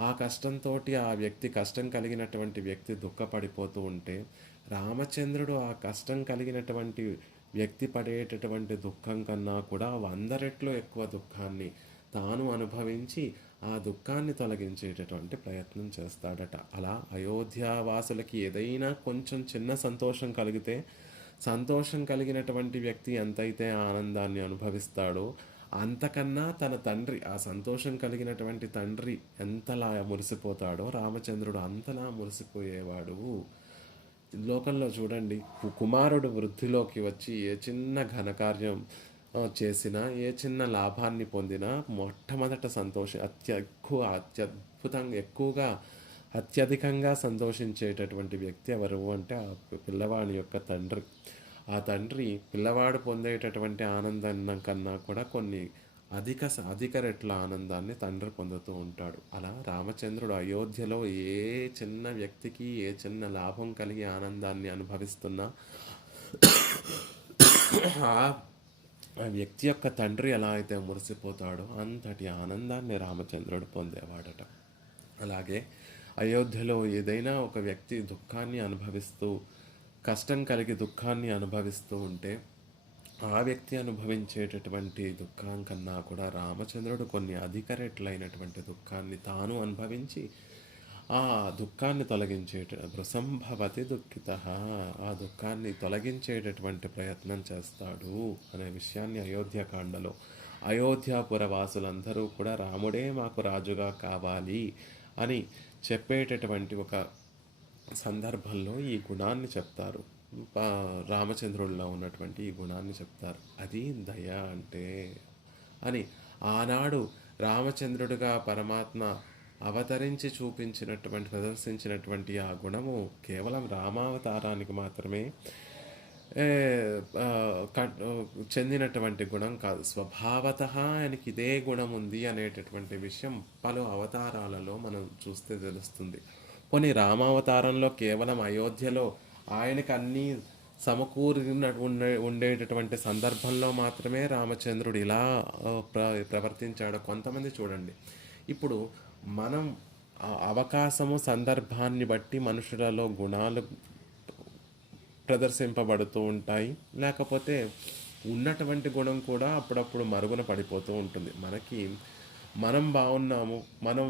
ఆ కష్టంతో ఆ వ్యక్తి, కష్టం కలిగినటువంటి వ్యక్తి దుఃఖపడిపోతూ ఉంటే రామచంద్రుడు ఆ కష్టం కలిగినటువంటి వ్యక్తి పడేటటువంటి దుఃఖం కన్నా కూడా 100 రెట్లు ఎక్కువ దుఃఖాన్ని తాను అనుభవించి ఆ దుఃఖాన్ని తొలగించేటటువంటి ప్రయత్నం చేస్తాడట. అలా అయోధ్యావాసులకి ఏదైనా కొంచెం చిన్న సంతోషం కలిగితే సంతోషం కలిగినటువంటి వ్యక్తి ఎంతైతే ఆనందాన్ని అనుభవిస్తాడో అంతకన్నా తన తండ్రి, ఆ సంతోషం కలిగినటువంటి తండ్రి ఎంతలా మురిసిపోతాడో రామచంద్రుడు అంతలా మురిసిపోయేవాడు. లోకంలో చూడండి, కుమారుడు వృద్ధిలోకి వచ్చి ఏ చిన్న ఘనకార్యం చేసినా, ఏ చిన్న లాభాన్ని పొందినా మొట్టమొదట ఎక్కువగా అత్యధికంగా సంతోషించేటటువంటి వ్యక్తి ఎవరు అంటే ఆ పిల్లవాడి యొక్క తండ్రి. ఆ తండ్రి పిల్లవాడు పొందేటటువంటి ఆనందం కన్నా కూడా కొన్ని అధిక రెట్ల ఆనందాన్ని తండ్రి పొందుతూ ఉంటాడు. అలా రామచంద్రుడు అయోధ్యలో ఏ చిన్న వ్యక్తికి ఏ చిన్న లాభం కలిగి ఆనందాన్ని అనుభవిస్తున్నా ఆ ఆ వ్యక్తి యొక్క తండ్రి ఎలా అయితే మురిసిపోతాడో అంతటి ఆనందాన్ని రామచంద్రుడు పొందేవాడట. అలాగే అయోధ్యలో ఏదైనా ఒక వ్యక్తి దుఃఖాన్ని అనుభవిస్తూ, కష్టం కలిగి దుఃఖాన్ని అనుభవిస్తూ ఉంటే ఆ వ్యక్తి అనుభవించేటటువంటి దుఃఖం కన్నా కూడా రామచంద్రుడు కొన్ని అధిక రెట్లైనటువంటి దుఃఖాన్ని తాను అనుభవించి ఆ దుఃఖాన్ని భృసంభవతి దుఃఖిత, ఆ దుఃఖాన్ని తొలగించేటటువంటి ప్రయత్నం చేస్తాడు అనే విషయాన్ని అయోధ్యకాండలో అయోధ్యాపుర వాసులందరూ కూడా రాముడే మాకు రాజుగా కావాలి అని చెప్పేటటువంటి ఒక సందర్భంలో ఈ గుణాన్ని చెప్తారు. రామచంద్రుడిలో ఉన్నటువంటి ఈ గుణాన్ని చెప్తారు. అది దయ అంటే అని. ఆనాడు రామచంద్రుడిగా పరమాత్మ అవతరించి ప్రదర్శించినటువంటి ఆ గుణము కేవలం రామావతారానికి మాత్రమే చెందినటువంటి గుణం కాదు. స్వభావతః ఆయనకి ఇదే గుణం ఉంది అనేటటువంటి విషయం పలు అవతారాలలో మనం చూస్తే తెలుస్తుంది. కొన్ని రామావతారంలో కేవలం అయోధ్యలో ఆయనకు అన్నీ సమకూరిన ఉండేటటువంటి సందర్భంలో మాత్రమే రామచంద్రుడు ఇలా ప్రవర్తించాడు. కొంతమంది చూడండి, ఇప్పుడు మనం అవకాశము సందర్భాన్ని బట్టి మనుషులలో గుణాలు ప్రదర్శింపబడుతూ ఉంటాయి. లేకపోతే ఉన్నటువంటి గుణం కూడా అప్పుడప్పుడు మరుగున పడిపోతూ ఉంటుంది. మనం బాగున్నాము, మనం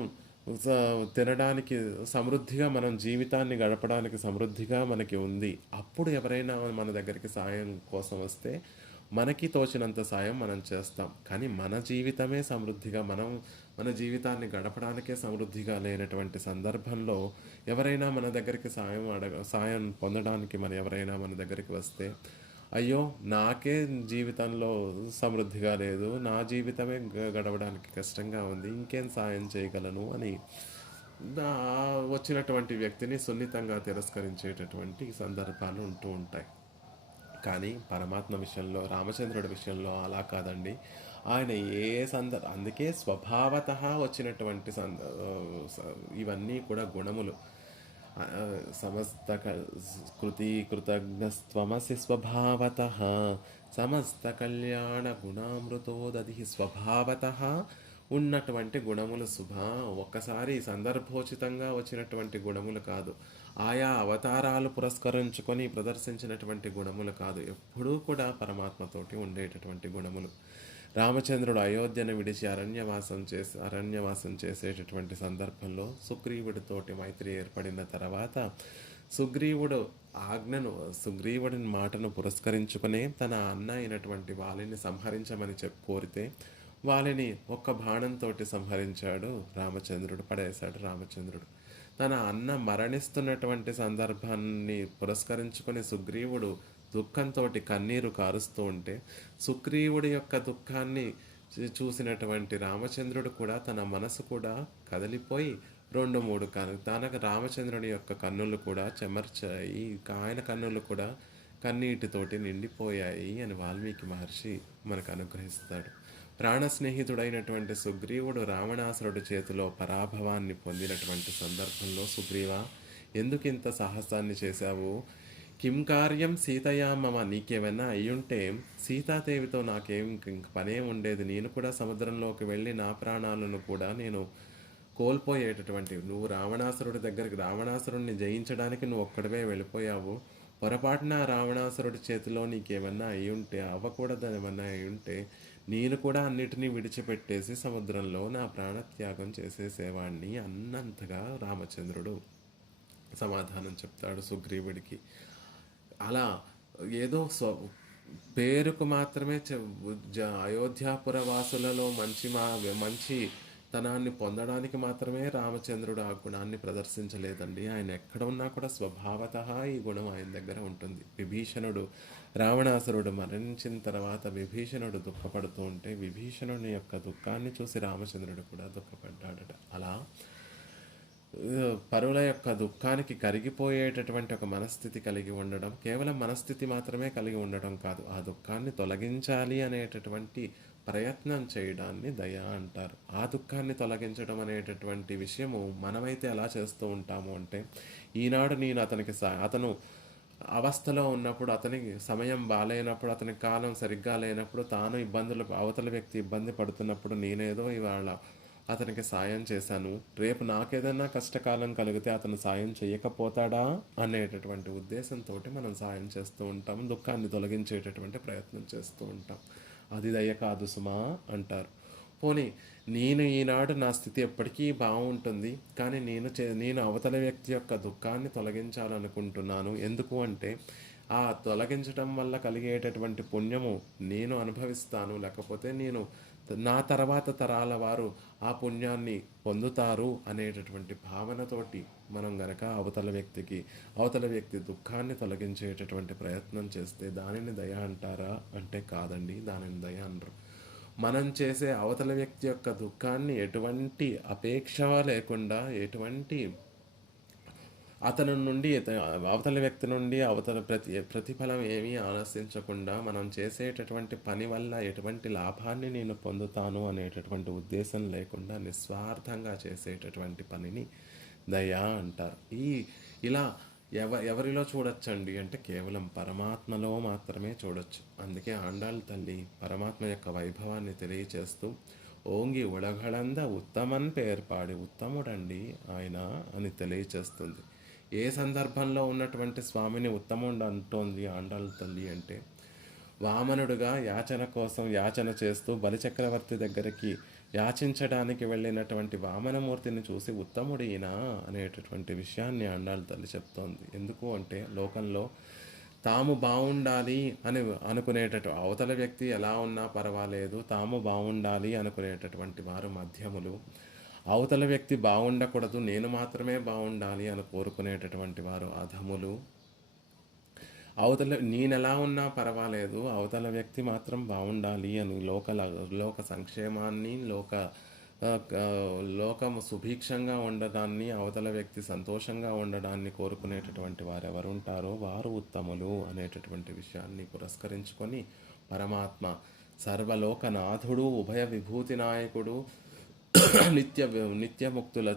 తినడానికి సమృద్ధిగా, మనం జీవితాన్ని గడపడానికి సమృద్ధిగా మనకి ఉంది. అప్పుడు ఎవరైనా మన దగ్గరికి సాయం కోసం వస్తే మనకి తోచినంత సాయం మనం చేస్తాం. కానీ మన జీవితమే సమృద్ధిగా, మన జీవితాన్ని గడపడానికే సమృద్ధిగా లేనటువంటి సందర్భంలో ఎవరైనా మన దగ్గరికి సాయం పొందడానికి ఎవరైనా మన దగ్గరికి వస్తే, అయ్యో నాకే జీవితంలో సమృద్ధిగా లేదు, నా జీవితమే గడవడానికి కష్టంగా ఉంది, ఇంకేం సాయం చేయగలను అని వచ్చినటువంటి వ్యక్తిని సున్నితంగా తిరస్కరించేటటువంటి సందర్భాలు ఉంటూ ఉంటాయి. కానీ పరమాత్మ విషయంలో, రామచంద్రుడి విషయంలో అలా కాదండి. ఆయన అందుకే స్వభావతః వచ్చినటువంటి ఇవన్నీ కూడా గుణములు. సమస్త కృతి కృతజ్ఞస్త్వమసి స్వభావతః సమస్త కళ్యాణ గుణామృతోదధి. స్వభావతః ఉన్నటువంటి గుణములు ఒక్కసారి సందర్భోచితంగా వచ్చినటువంటి గుణములు కాదు, ఆయా అవతారాలు పురస్కరించుకొని ప్రదర్శించినటువంటి గుణములు కాదు, ఎప్పుడూ కూడా పరమాత్మతోటి ఉండేటటువంటి గుణములు. రామచంద్రుడు అయోధ్యను విడిచి అరణ్యవాసం చేసేటటువంటి సందర్భంలో సుగ్రీవుడితోటి మైత్రి ఏర్పడిన తర్వాత సుగ్రీవుడిని మాటను పురస్కరించుకునే తన అన్న అయినటువంటి వాలిని సంహరించమని కోరితే వాలిని ఒక్క బాణంతో సంహరించాడు పడేశాడు రామచంద్రుడు. తన అన్న మరణిస్తున్నటువంటి సందర్భాన్ని పురస్కరించుకొని సుగ్రీవుడు దుఃఖంతో కన్నీరు కారుస్తూ ఉంటే సుగ్రీవుడి యొక్క దుఃఖాన్ని చూసినటువంటి రామచంద్రుడు కూడా తన మనసు కూడా కదిలిపోయి 2-3 తనకు రామచంద్రుని యొక్క కన్నులు కూడా చెమర్చాయి, ఆయన కన్నులు కూడా కన్నీటితోటి నిండిపోయాయి అని వాల్మీకి మహర్షి మనకు అనుగ్రహిస్తాడు. ప్రాణ స్నేహితుడైనటువంటి సుగ్రీవుడు రావణాసురుడి చేతిలో పరాభవాన్ని పొందినటువంటి సందర్భంలో, సుగ్రీవా ఎందుకింత సాహసాన్ని చేశావు? కిం కార్యం సీతయా మమ, నీకేమైనా అయ్యుంటే సీతాదేవితో నాకేం ఇంక పనే ఉండేది, నేను కూడా సముద్రంలోకి వెళ్ళి నా ప్రాణాలను కూడా నేను కోల్పోయేటటువంటి, నువ్వు రావణాసురుడిని జయించడానికి నువ్వు ఒక్కడవే వెళ్ళిపోయావు, పొరపాటున రావణాసురుడి చేతిలో నీకేమన్నా అయ్యుంటే, అవ్వకూడదని ఏమన్నా అయ్యుంటే నేను కూడా అన్నిటినీ విడిచిపెట్టేసి సముద్రంలో నా ప్రాణత్యాగం చేసేసేవాడిని అన్నంతగా రామచంద్రుడు సమాధానం చెప్తాడు సుగ్రీవుడికి. అలా ఏదో పేరుకు మాత్రమే అయోధ్యాపుర వాసులలో మంచి తనాన్ని పొందడానికి మాత్రమే రామచంద్రుడు ఆ గుణాన్ని ప్రదర్శించలేదండి. ఆయన ఎక్కడ ఉన్నా కూడా స్వభావతః ఈ గుణం ఆయన దగ్గర ఉంటుంది. రావణాసురుడు మరణించిన తర్వాత విభీషణుడు దుఃఖపడుతూ ఉంటే విభీషణుని యొక్క దుఃఖాన్ని చూసి రామచంద్రుడు కూడా దుఃఖపడ్డాడట. అలా పరుల యొక్క దుఃఖానికి కరిగిపోయేటటువంటి ఒక మనస్థితి కలిగి ఉండడం, కేవలం మనస్థితి మాత్రమే కలిగి ఉండడం కాదు, ఆ దుఃఖాన్ని తొలగించాలి అనేటటువంటి ప్రయత్నం చేయడాన్ని దయ అంటారు. ఆ దుఃఖాన్ని తొలగించడం అనేటటువంటి విషయము మనమైతే ఎలా చేస్తూ ఉంటాము అంటే, ఈనాడు నేను అతను అవస్థలో ఉన్నప్పుడు, అతనికి సమయం బాగాలేనప్పుడు, అతనికి కాలం సరిగ్గా లేనప్పుడు, అవతల వ్యక్తి ఇబ్బంది పడుతున్నప్పుడు నేనేదో ఇవాళ అతనికి సాయం చేశాను, రేపు నాకేదైనా కష్టకాలం కలిగితే అతను సాయం చేయకపోతాడా అనేటటువంటి ఉద్దేశంతో మనం సాయం చేస్తూ ఉంటాం, దుఃఖాన్ని తొలగించేటటువంటి ప్రయత్నం చేస్తూ ఉంటాం. అది దయ కాదు సుమా అంటారు. పోనీ నేను ఈనాడు నా స్థితి ఎప్పటికీ బాగుంటుంది, కానీ నేను అవతల వ్యక్తి యొక్క దుఃఖాన్ని తొలగించాలనుకుంటున్నాను. ఎందుకు అంటే ఆ తొలగించడం వల్ల కలిగేటటువంటి పుణ్యము నేను అనుభవిస్తాను, లేకపోతే నా తర్వాత తరాల వారు ఆ పుణ్యాన్ని పొందుతారు అనేటటువంటి భావనతోటి మనం గనక అవతల వ్యక్తి దుఃఖాన్ని తొలగించేటటువంటి ప్రయత్నం చేస్తే దానిని దయ అంటారా అంటే కాదండి, దానిని దయ అనరు. మనం చేసే అవతల వ్యక్తి యొక్క దుఃఖాన్ని ఎటువంటి అపేక్ష లేకుండా, ఎటువంటి అవతల వ్యక్తి నుండి ప్రతిఫలం ఏమీ ఆశించకుండా మనం చేసేటటువంటి పని వల్ల ఎటువంటి లాభాన్ని నేను పొందుతాను అనేటటువంటి ఉద్దేశం లేకుండా నిస్వార్థంగా చేసేటటువంటి పనిని దయ అంటారు. ఇలా ఎవరిలో చూడొచ్చండి అంటే కేవలం పరమాత్మలో మాత్రమే చూడొచ్చు. అందుకే ఆండాళ్ళ తల్లి పరమాత్మ యొక్క వైభవాన్ని తెలియచేస్తూ ఓంగి ఉడగళంద ఉత్తమన్ పేర్పాడి, ఉత్తముడండి ఆయన అని తెలియచేస్తుంది. ఏ సందర్భంలో ఉన్నటువంటి స్వామిని ఉత్తముడు అంటోంది ఆండాళ్ళ తల్లి అంటే, వామనుడుగా యాచన చేస్తూ బలిచక్రవర్తి దగ్గరికి యాచించడానికి వెళ్ళినటువంటి వామనమూర్తిని చూసి ఉత్తముడీనా అనేటటువంటి విషయాన్ని ఆండాళ్ళ తల్లి చెప్తోంది. ఎందుకు అంటే లోకంలో తాము బాగుండాలి అని అవతల వ్యక్తి ఎలా ఉన్నా పర్వాలేదు, తాము బాగుండాలి అనుకునేటటువంటి వారు మధ్యములు, అవతల వ్యక్తి బాగుండకూడదు నేను మాత్రమే బాగుండాలి అని కోరుకునేటటువంటి వారు అధములు, నేనెలా ఉన్నా పర్వాలేదు అవతల వ్యక్తి మాత్రం బాగుండాలి అని లోక సంక్షేమాన్ని, లోకము సుభిక్షంగా ఉండడాన్ని, అవతల వ్యక్తి సంతోషంగా ఉండడాన్ని కోరుకునేటటువంటి వారు ఎవరుంటారో వారు ఉత్తములు అనేటటువంటి విషయాన్ని పురస్కరించుకొని పరమాత్మ సర్వలోకనాథుడు, ఉభయ విభూతి నాయకుడు, నిత్యముక్తుల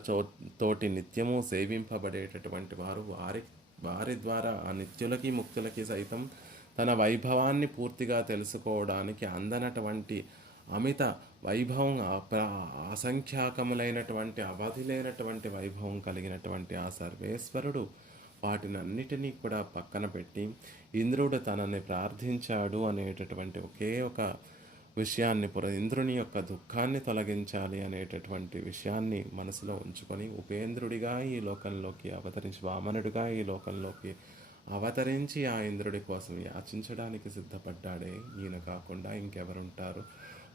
తోటి నిత్యము సేవింపబడేటటువంటి వారి ద్వారా ఆ నిత్యులకి ముక్తులకి సైతం తన వైభవాన్ని పూర్తిగా తెలుసుకోవడానికి అందనటువంటి అమిత వైభవం, అసంఖ్యాకములైనటువంటి అవధి లేనటువంటి వైభవం కలిగినటువంటి ఆ సర్వేశ్వరుడు వాటినన్నిటినీ కూడా పక్కన పెట్టి ఇంద్రుడు తనని ప్రార్థించాడు అనేటటువంటి ఒకే ఒక విషయాన్ని ఇంద్రుని యొక్క దుఃఖాన్ని తొలగించాలి అనేటటువంటి విషయాన్ని మనసులో ఉంచుకొని ఉపేంద్రుడిగా ఈ లోకంలోకి వామనుడిగా ఈ లోకంలోకి అవతరించి ఆ ఇంద్రుడి కోసం యాచించడానికి సిద్ధపడ్డాడే. ఈయన కాకుండా ఇంకెవరుంటారు?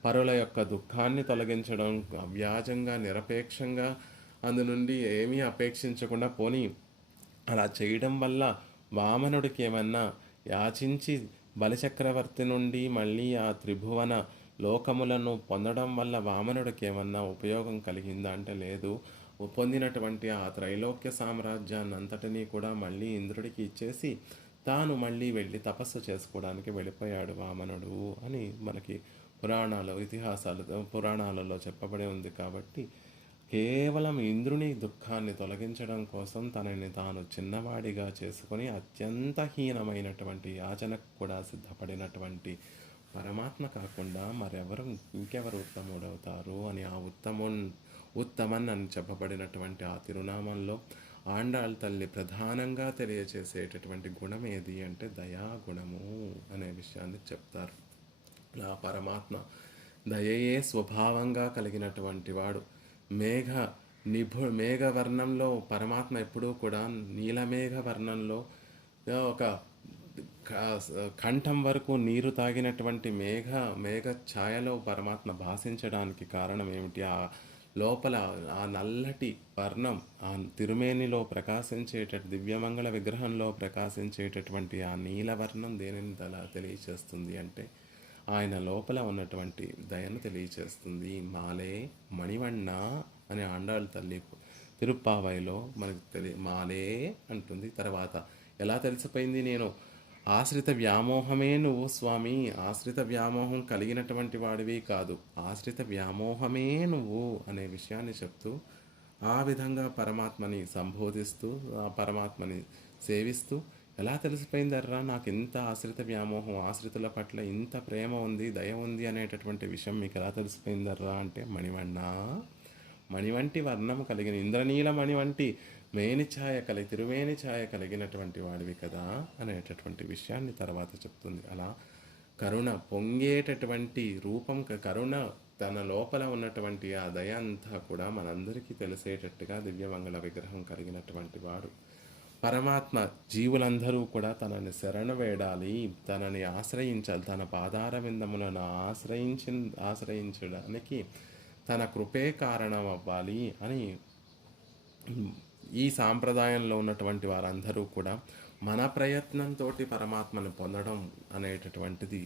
పరుల యొక్క దుఃఖాన్ని తొలగించడం, అవ్యాజంగా నిరపేక్షంగా అందు నుండి ఏమీ అపేక్షించకుండా పోనీ అలా చేయడం వల్ల వామనుడికి ఏమన్నా యాచించి బలిచక్రవర్తి నుండి మళ్ళీ ఆ త్రిభువన లోకములను పొందడం వల్ల వామనుడికి ఏమన్నా ఉపయోగం కలిగిందా అంటే లేదు. పొందినటువంటి ఆ త్రైలోక్య సామ్రాజ్యాన్ని అంతటినీ కూడా మళ్ళీ ఇంద్రుడికి ఇచ్చేసి తాను మళ్ళీ వెళ్ళి తపస్సు చేసుకోవడానికి వెళ్ళిపోయాడు వామనుడు అని మనకి పురాణాలలో చెప్పబడి ఉంది. కాబట్టి కేవలం ఇంద్రుని దుఃఖాన్ని తొలగించడం కోసం తనని తాను చిన్నవాడిగా చేసుకొని అత్యంత హీనమైనటువంటి యాచనకు కూడా సిద్ధపడినటువంటి పరమాత్మ కాకుండా ఇంకెవరు ఉత్తముడవుతారు అని ఆ ఉత్తమన్ అని చెప్పబడినటువంటి ఆ తిరునామంలో ఆండాళ్ళ తల్లి ప్రధానంగా తెలియచేసేటటువంటి గుణం ఏది అంటే దయాగుణము అనే విషయాన్ని చెప్తారు. ఆ పరమాత్మ దయయే స్వభావంగా కలిగినటువంటి వాడు. మేఘవర్ణంలో పరమాత్మ ఎప్పుడూ కూడా నీలమేఘ వర్ణంలో ఒక కంఠం వరకు నీరు తాగినటువంటి మేఘ ఛాయలో పరమాత్మ భాసించడానికి కారణం ఏమిటి? ఆ లోపల ఆ నల్లటి వర్ణం, ఆ తిరుమేనిలో దివ్యమంగళ విగ్రహంలో ప్రకాశించేటటువంటి ఆ నీలవర్ణం దేనిని తెలియచేస్తుంది అంటే ఆయన లోపల ఉన్నటువంటి దయను తెలియచేస్తుంది. మాలే మణివಣ್ణ అని ఆండాళ్ళ తల్లి తిరుప్పావైలో మనకు మాలే అంటుంది. తర్వాత ఎలా తెలిసిపోయింది? నేను ఆశ్రిత వ్యామోహమే నువ్వు స్వామి, ఆశ్రిత వ్యామోహం కలిగినటువంటి వాడివి కాదు, ఆశ్రిత వ్యామోహమే నువ్వు అనే విషయాన్ని చెప్తూ ఆ విధంగా పరమాత్మని సంబోధిస్తూ ఆ పరమాత్మని సేవిస్తూ ఎలా తెలిసిపోయిందర్రా నాకు ఇంత ఆశ్రిత వ్యామోహం, ఆశ్రితుల పట్ల ఇంత ప్రేమ ఉంది, దయ ఉంది అనేటటువంటి విషయం మీకు ఎలా తెలిసిపోయిందర్రా అంటే మణి వంటి వర్ణము కలిగిన ఇంద్రనీలమణి వంటి తిరుమేని ఛాయ కలిగినటువంటి వాడివి కదా అనేటటువంటి విషయాన్ని తర్వాత చెప్తుంది. అలా కరుణ పొంగేటటువంటి రూపం, కరుణ తన లోపల ఉన్నటువంటి ఆ దయ అంతా కూడా మనందరికీ తెలిసేటట్టుగా దివ్యమంగళ విగ్రహం కలిగినటువంటి వాడు పరమాత్మ. జీవులందరూ కూడా తనని శరణు వేడాలి, తనని ఆశ్రయించాలి, తన పాదార విందములను ఆశ్రయించడానికి తన కృపే కారణం అవ్వాలి అని ఈ సాంప్రదాయంలో ఉన్నటువంటి వారందరూ కూడా మన ప్రయత్నంతో పరమాత్మను పొందడం అనేటటువంటిది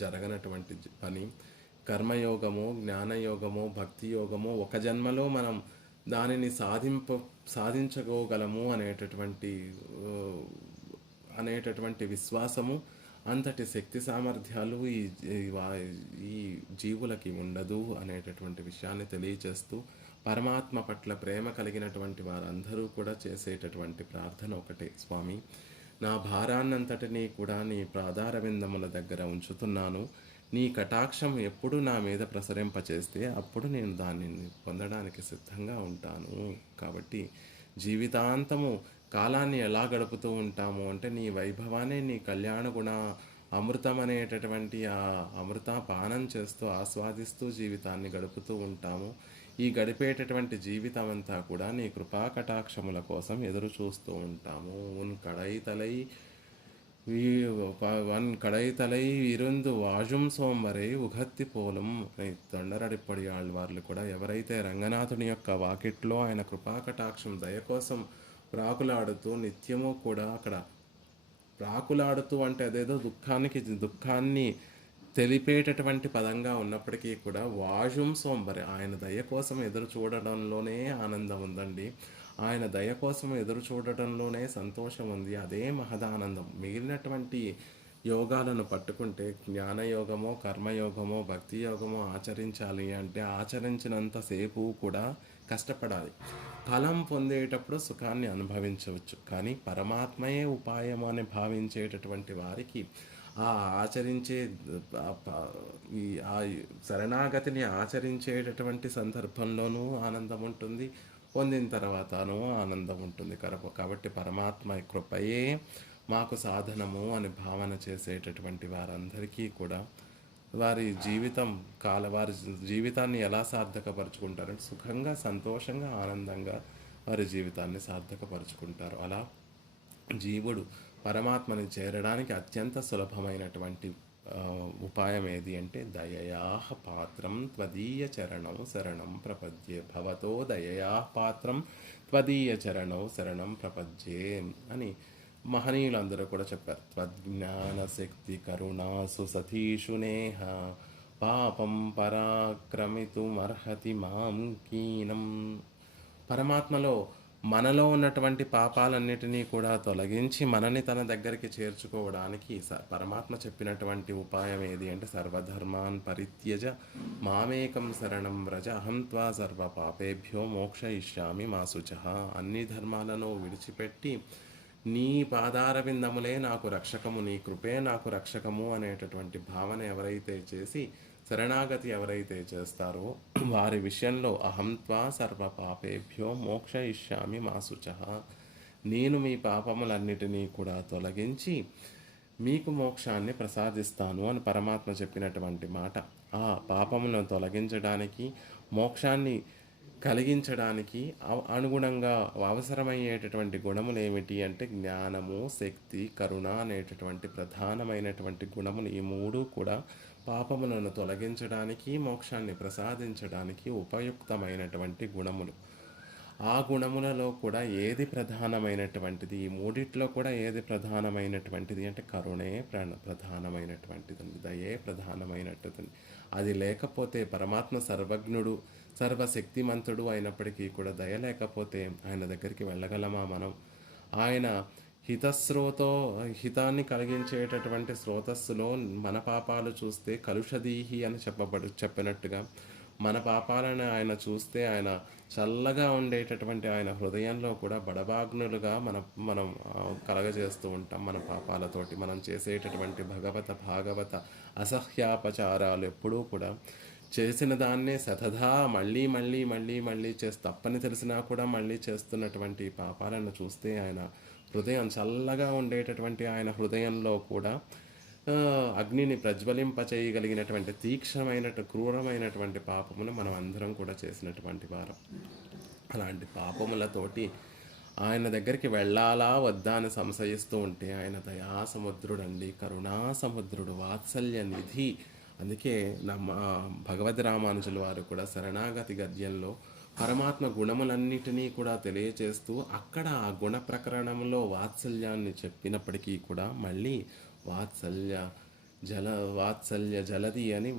జరగనటువంటి పని. కర్మయోగము, జ్ఞానయోగము, భక్తి యోగము ఒక జన్మలో మనం దానిని సాధించుకోగలము అనేటటువంటి విశ్వాసము, అంతటి శక్తి సామర్థ్యాలు ఈ జీవులకి ఉండదు అనేటటువంటి విషయాన్ని తెలియచేస్తూ పరమాత్మ పట్ల ప్రేమ కలిగినటువంటి వారందరూ కూడా చేసేటటువంటి ప్రార్థన ఒకటే, స్వామి నా భారాన్నంతటినీ కూడా నీ పాదార విందముల దగ్గర ఉంచుతున్నాను, నీ కటాక్షం ఎప్పుడు నా మీద ప్రసరింపచేస్తే అప్పుడు నేను దానిని పొందడానికి సిద్ధంగా ఉంటాను. కాబట్టి జీవితాంతము కాలాన్ని ఎలా గడుపుతూ ఉంటాము అంటే నీ వైభవాన్ని, నీ కళ్యాణ గుణ అమృతం అనేటటువంటి ఆ అమృత పానం చేస్తూ ఆస్వాదిస్తూ జీవితాన్ని గడుపుతూ ఉంటాము. ఈ గడిపేటటువంటి జీవితం అంతా కూడా నీ కృపా కటాక్షముల కోసం ఎదురు చూస్తూ ఉంటాము. కడై తలై ఇరుందు వాజుం సోమవరే ఉగత్తి పోలం అని తొండరడిప్పడి వాళ్ళు కూడా ఎవరైతే రంగనాథుని యొక్క వాకిట్లో ఆయన కృపా కటాక్షం దయ కోసం ప్రాకులాడుతూ నిత్యము కూడా అక్కడ ప్రాకులాడుతూ అంటే అదేదో దుఃఖాన్ని తెలిపేటటువంటి పదంగా ఉన్నప్పటికీ కూడా వాజుం సోంబరి ఆయన దయ కోసం ఎదురు చూడడంలోనే ఆనందం ఉందండి. ఆయన దయ కోసం ఎదురు చూడటంలోనే సంతోషం ఉంది. అదే మహదానందం. మిగిలినటువంటి యోగాలను పట్టుకుంటే జ్ఞానయోగమో, కర్మయోగమో, భక్తి యోగమో ఆచరించాలి అంటే ఆచరించినంతసేపు కూడా కష్టపడాలి. ఫలం పొందేటప్పుడు సుఖాన్ని అనుభవించవచ్చు, కానీ పరమాత్మయే ఉపాయం అని భావించేటటువంటి వారికి ఆ శరణాగతిని ఆచరించేటటువంటి సందర్భంలోనూ ఆనందం ఉంటుంది, పొందిన తర్వాతనూ ఆనందం ఉంటుంది. కాబట్టి పరమాత్మ కృపయే మాకు సాధనము అని భావన చేసేటటువంటి వారందరికీ కూడా వారి జీవితాన్ని ఎలా సార్థకపరుచుకుంటారంటే సుఖంగా, సంతోషంగా, ఆనందంగా వారి జీవితాన్ని సార్థకపరుచుకుంటారు. అలా జీవుడు పరమాత్మని చేరడానికి అత్యంత సులభమైనటువంటి ఉపాయం ఏది అంటే దయయా పాత్రం త్వదీయ చరణం శరణం ప్రపద్యే, భవతో దయయా పాత్రం త్వదీయ చరణం శరణం ప్రపద్యే అని మహనీయులందరూ కూడా చెప్పారు. త్వజ్ఞాన శక్తి కరుణాసు సతీషు నేహ పాపం పరాక్రమితుమర్హతి మాం కీనం. పరమాత్మలో మనలో ఉన్నటువంటి పాపాలన్నిటినీ కూడా తొలగించి మనని తన దగ్గరికి చేర్చుకోవడానికి పరమాత్మ చెప్పినటువంటి ఉపాయం ఏది అంటే సర్వధర్మాన్ పరిత్యజ మామేకం శరణం వ్రజ అహం త్వా సర్వ పాపేభ్యో మోక్షయిష్యామి మా శుచః. అన్ని ధర్మాలను విడిచిపెట్టి నీ పాదార విందములే నాకు రక్షకము, నీ కృపే నాకు రక్షకము అనేటటువంటి భావన ఎవరైతే చేసి శరణాగతి ఎవరైతే చేస్తారో వారి విషయంలో అహం త్వా సర్వ పాపేభ్యో మోక్షయిష్యామి మా శుచః, నేను మీ పాపములన్నిటినీ కూడా తొలగించి మీకు మోక్షాన్ని ప్రసాదిస్తాను అని పరమాత్మ చెప్పినటువంటి మాట. ఆ పాపములను తొలగించడానికి, మోక్షాన్ని కలిగించడానికి అనుగుణంగా అవసరమయ్యేటటువంటి గుణములు ఏమిటి అంటే జ్ఞానము, శక్తి, కరుణ అనేటటువంటి ప్రధానమైనటువంటి గుణములు. ఈ మూడు కూడా పాపములను తొలగించడానికి, మోక్షాన్ని ప్రసాదించడానికి ఉపయుక్తమైనటువంటి గుణములు. ఆ గుణములలో కూడా ఏది ప్రధానమైనటువంటిది, ఈ మూడిట్లో కూడా ఏది ప్రధానమైనటువంటిది అంటే కరుణే ప్రధానమైనటువంటిది, దయే ప్రధానమైనటువంటిది. అది లేకపోతే పరమాత్మ సర్వజ్ఞుడు, సర్వశక్తిమంతుడు అయినప్పటికీ కూడా దయ లేకపోతే ఆయన దగ్గరికి వెళ్ళగలమా మనం? ఆయన హితాన్ని కలిగించేటటువంటి స్రోతస్సులో మన పాపాలు చూస్తే కలుషదీహి అని చెప్పినట్టుగా మన పాపాలను ఆయన చూస్తే ఆయన చల్లగా ఉండేటటువంటి ఆయన హృదయంలో కూడా బడబాగ్నులుగా మనం కలగజేస్తూ ఉంటాం. మన పాపాలతోటి మనం చేసేటటువంటి భాగవత అసహ్యాపచారాలు ఎప్పుడూ కూడా చేసిన దాన్నే శతధా మళ్ళీ మళ్ళీ మళ్ళీ మళ్ళీ తప్పని తెలిసినా కూడా మళ్ళీ చేస్తున్నటువంటి పాపాలను చూస్తే ఆయన హృదయం చల్లగా ఉండేటటువంటి ఆయన హృదయంలో కూడా అగ్నిని ప్రజ్వలింపచేయగలిగినటువంటి క్రూరమైనటువంటి పాపమును మనం అందరం కూడా చేసినటువంటి వారం. అలాంటి పాపములతోటి ఆయన దగ్గరికి వెళ్ళాలా వద్దా అని సంశయిస్తూ ఉంటే ఆయన దయాసముద్రుడండి, కరుణాసముద్రుడు, వాత్సల్య నిధి. అందుకే భగవద్ రామానుజుల వారు కూడా శరణాగతి గద్యంలో పరమాత్మ గుణములన్నిటినీ కూడా తెలియచేస్తూ అక్కడ ఆ గుణ ప్రకరణంలో వాత్సల్యాన్ని చెప్పినప్పటికీ కూడా మళ్ళీ వాత్సల్య జలది అని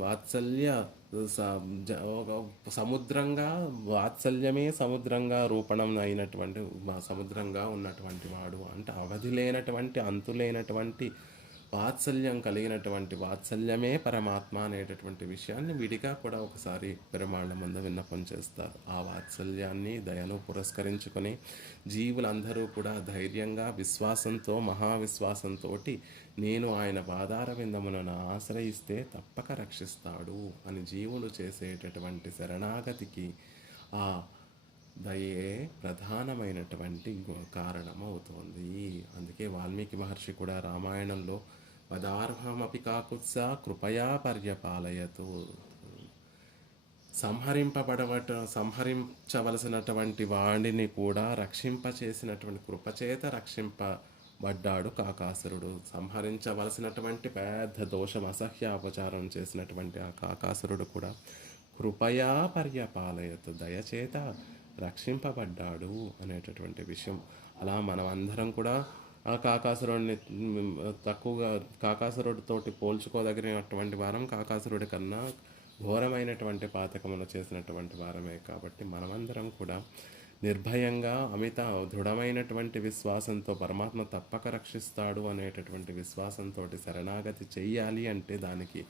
సముద్రంగా వాత్సల్యమే సముద్రంగా రూపణం అయినటువంటి సముద్రంగా ఉన్నటువంటి వాడు అంటే అవధి లేనటువంటి అంతులేనటువంటి వాత్సల్యం కలిగినటువంటి వాత్సల్యమే పరమాత్మ అనేటటువంటి విషయాన్ని విడిగా కూడా ఒకసారి పెరుమాళ్ళ ముందు విన్నపం చేస్తారు. ఆ వాత్సల్యాన్ని దయను పురస్కరించుకొని జీవులందరూ కూడా ధైర్యంగా విశ్వాసంతో మహావిశ్వాసంతో నేను ఆయన పాదార విందములను ఆశ్రయిస్తే తప్పక రక్షిస్తాడు అని జీవులు చేసేటటువంటి శరణాగతికి ఆ దయే ప్రధానమైనటువంటి కారణమవుతోంది. అందుకే వాల్మీకి మహర్షి కూడా రామాయణంలో పదార్హమపి కాకుత్స కృపయా పర్యపాలయతు, సంహరించవలసినటువంటి వాడిని కూడా రక్షింపచేసినటువంటి కృపచేత రక్షింపబడ్డాడు కాకాసురుడు. సంహరించవలసినటువంటి పెద్ద దోషం అసహ్యాపచారం చేసినటువంటి ఆ కాకాసురుడు కూడా కృపయా పర్యపాలయతు దయచేత రక్షింపబడ్డాడు అనేటటువంటి విషయం. అలా మనం అందరం కూడా ఆ కాకాసురుడిని కాకాసురుడితోటి పోల్చుకోదగినటువంటి వారం, కాకాసురుడి కన్నా ఘోరమైనటువంటి పాతకములు చేసినటువంటి వారమే. కాబట్టి మనమందరం కూడా నిర్భయంగా దృఢమైనటువంటి విశ్వాసంతో పరమాత్మ తప్పక రక్షిస్తాడు అనేటటువంటి విశ్వాసంతో శరణాగతి చెయ్యాలి. అంటే దానికి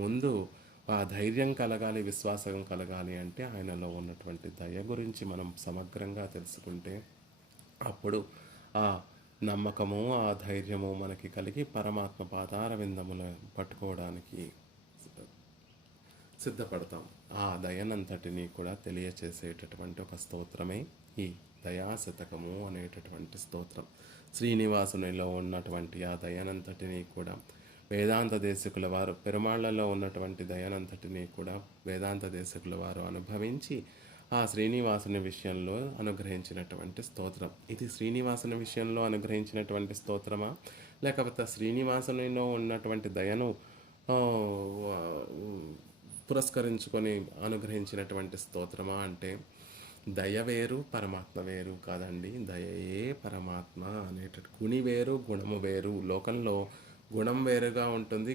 ముందు ఆ ధైర్యం కలగాలి, విశ్వాసం కలగాలి. అంటే ఆయనలో ఉన్నటువంటి దయ గురించి మనం సమగ్రంగా తెలుసుకుంటే అప్పుడు ఆ నమ్మకము, ఆ ధైర్యము మనకి కలిగి పరమాత్మ పాదార విందములు పట్టుకోవడానికి సిద్ధపడతాం. ఆ దయనంతటిని కూడా తెలియచేసేటటువంటి ఒక స్తోత్రమే ఈ దయాశతకము అనేటటువంటి స్తోత్రం. శ్రీనివాసునిలో ఉన్నటువంటి ఆ దయనంతటిని కూడా వేదాంత దేశకుల వారు, పెరుమాళ్లలో ఉన్నటువంటి దయనంతటిని కూడా వేదాంత దేశకుల వారు అనుభవించి ఆ శ్రీనివాసుని విషయంలో అనుగ్రహించినటువంటి స్తోత్రం. ఇది శ్రీనివాసుని విషయంలో అనుగ్రహించినటువంటి స్తోత్రమా, లేకపోతే శ్రీనివాసునిలో ఉన్నటువంటి దయను పురస్కరించుకొని అనుగ్రహించినటువంటి స్తోత్రమా అంటే దయ వేరు, పరమాత్మ వేరు కాదండి. దయయే పరమాత్మ గుణి వేరు, గుణము వేరు. లోకంలో గుణం వేరుగా ఉంటుంది,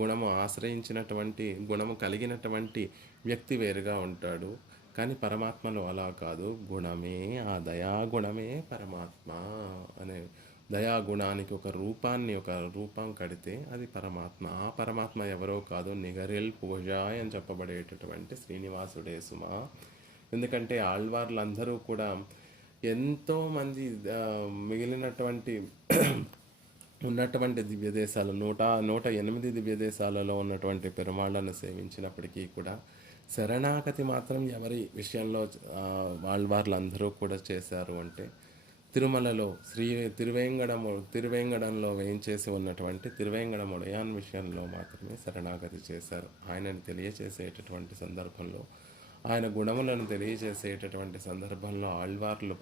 గుణము ఆశ్రయించినటువంటి గుణము కలిగినటువంటి వ్యక్తి వేరుగా ఉంటాడు. కానీ పరమాత్మలో అలా కాదు. గుణమే, ఆ దయాగుణమే పరమాత్మ అనే దయాగుణానికి ఒక రూపం కడితే అది పరమాత్మ. ఆ పరమాత్మ ఎవరో కాదు, నిగరెల్ పూజాయ్ అని చెప్పబడేటటువంటి శ్రీనివాసుడే సుమా. ఎందుకంటే ఆళ్వార్లందరూ కూడా ఎంతోమంది మిగిలినటువంటి ఉన్నటువంటి దివ్యదేశాలు 108 దివ్యదేశాలలో ఉన్నటువంటి పెరుమాళ్లను సేవించినప్పటికీ కూడా శరణాగతి మాత్రం ఎవరి విషయంలో ఆళ్వార్లందరూ కూడా చేశారు అంటే తిరుమలలో తిరువేంగడంలో వేయించేసి ఉన్నటువంటి తిరువేంగడముడయాన్ విషయంలో మాత్రమే శరణాగతి చేశారు. ఆయనని తెలియచేసేటటువంటి సందర్భంలో ఆయన గుణములను తెలియజేసేటటువంటి సందర్భంలో ఆళ్వార్లు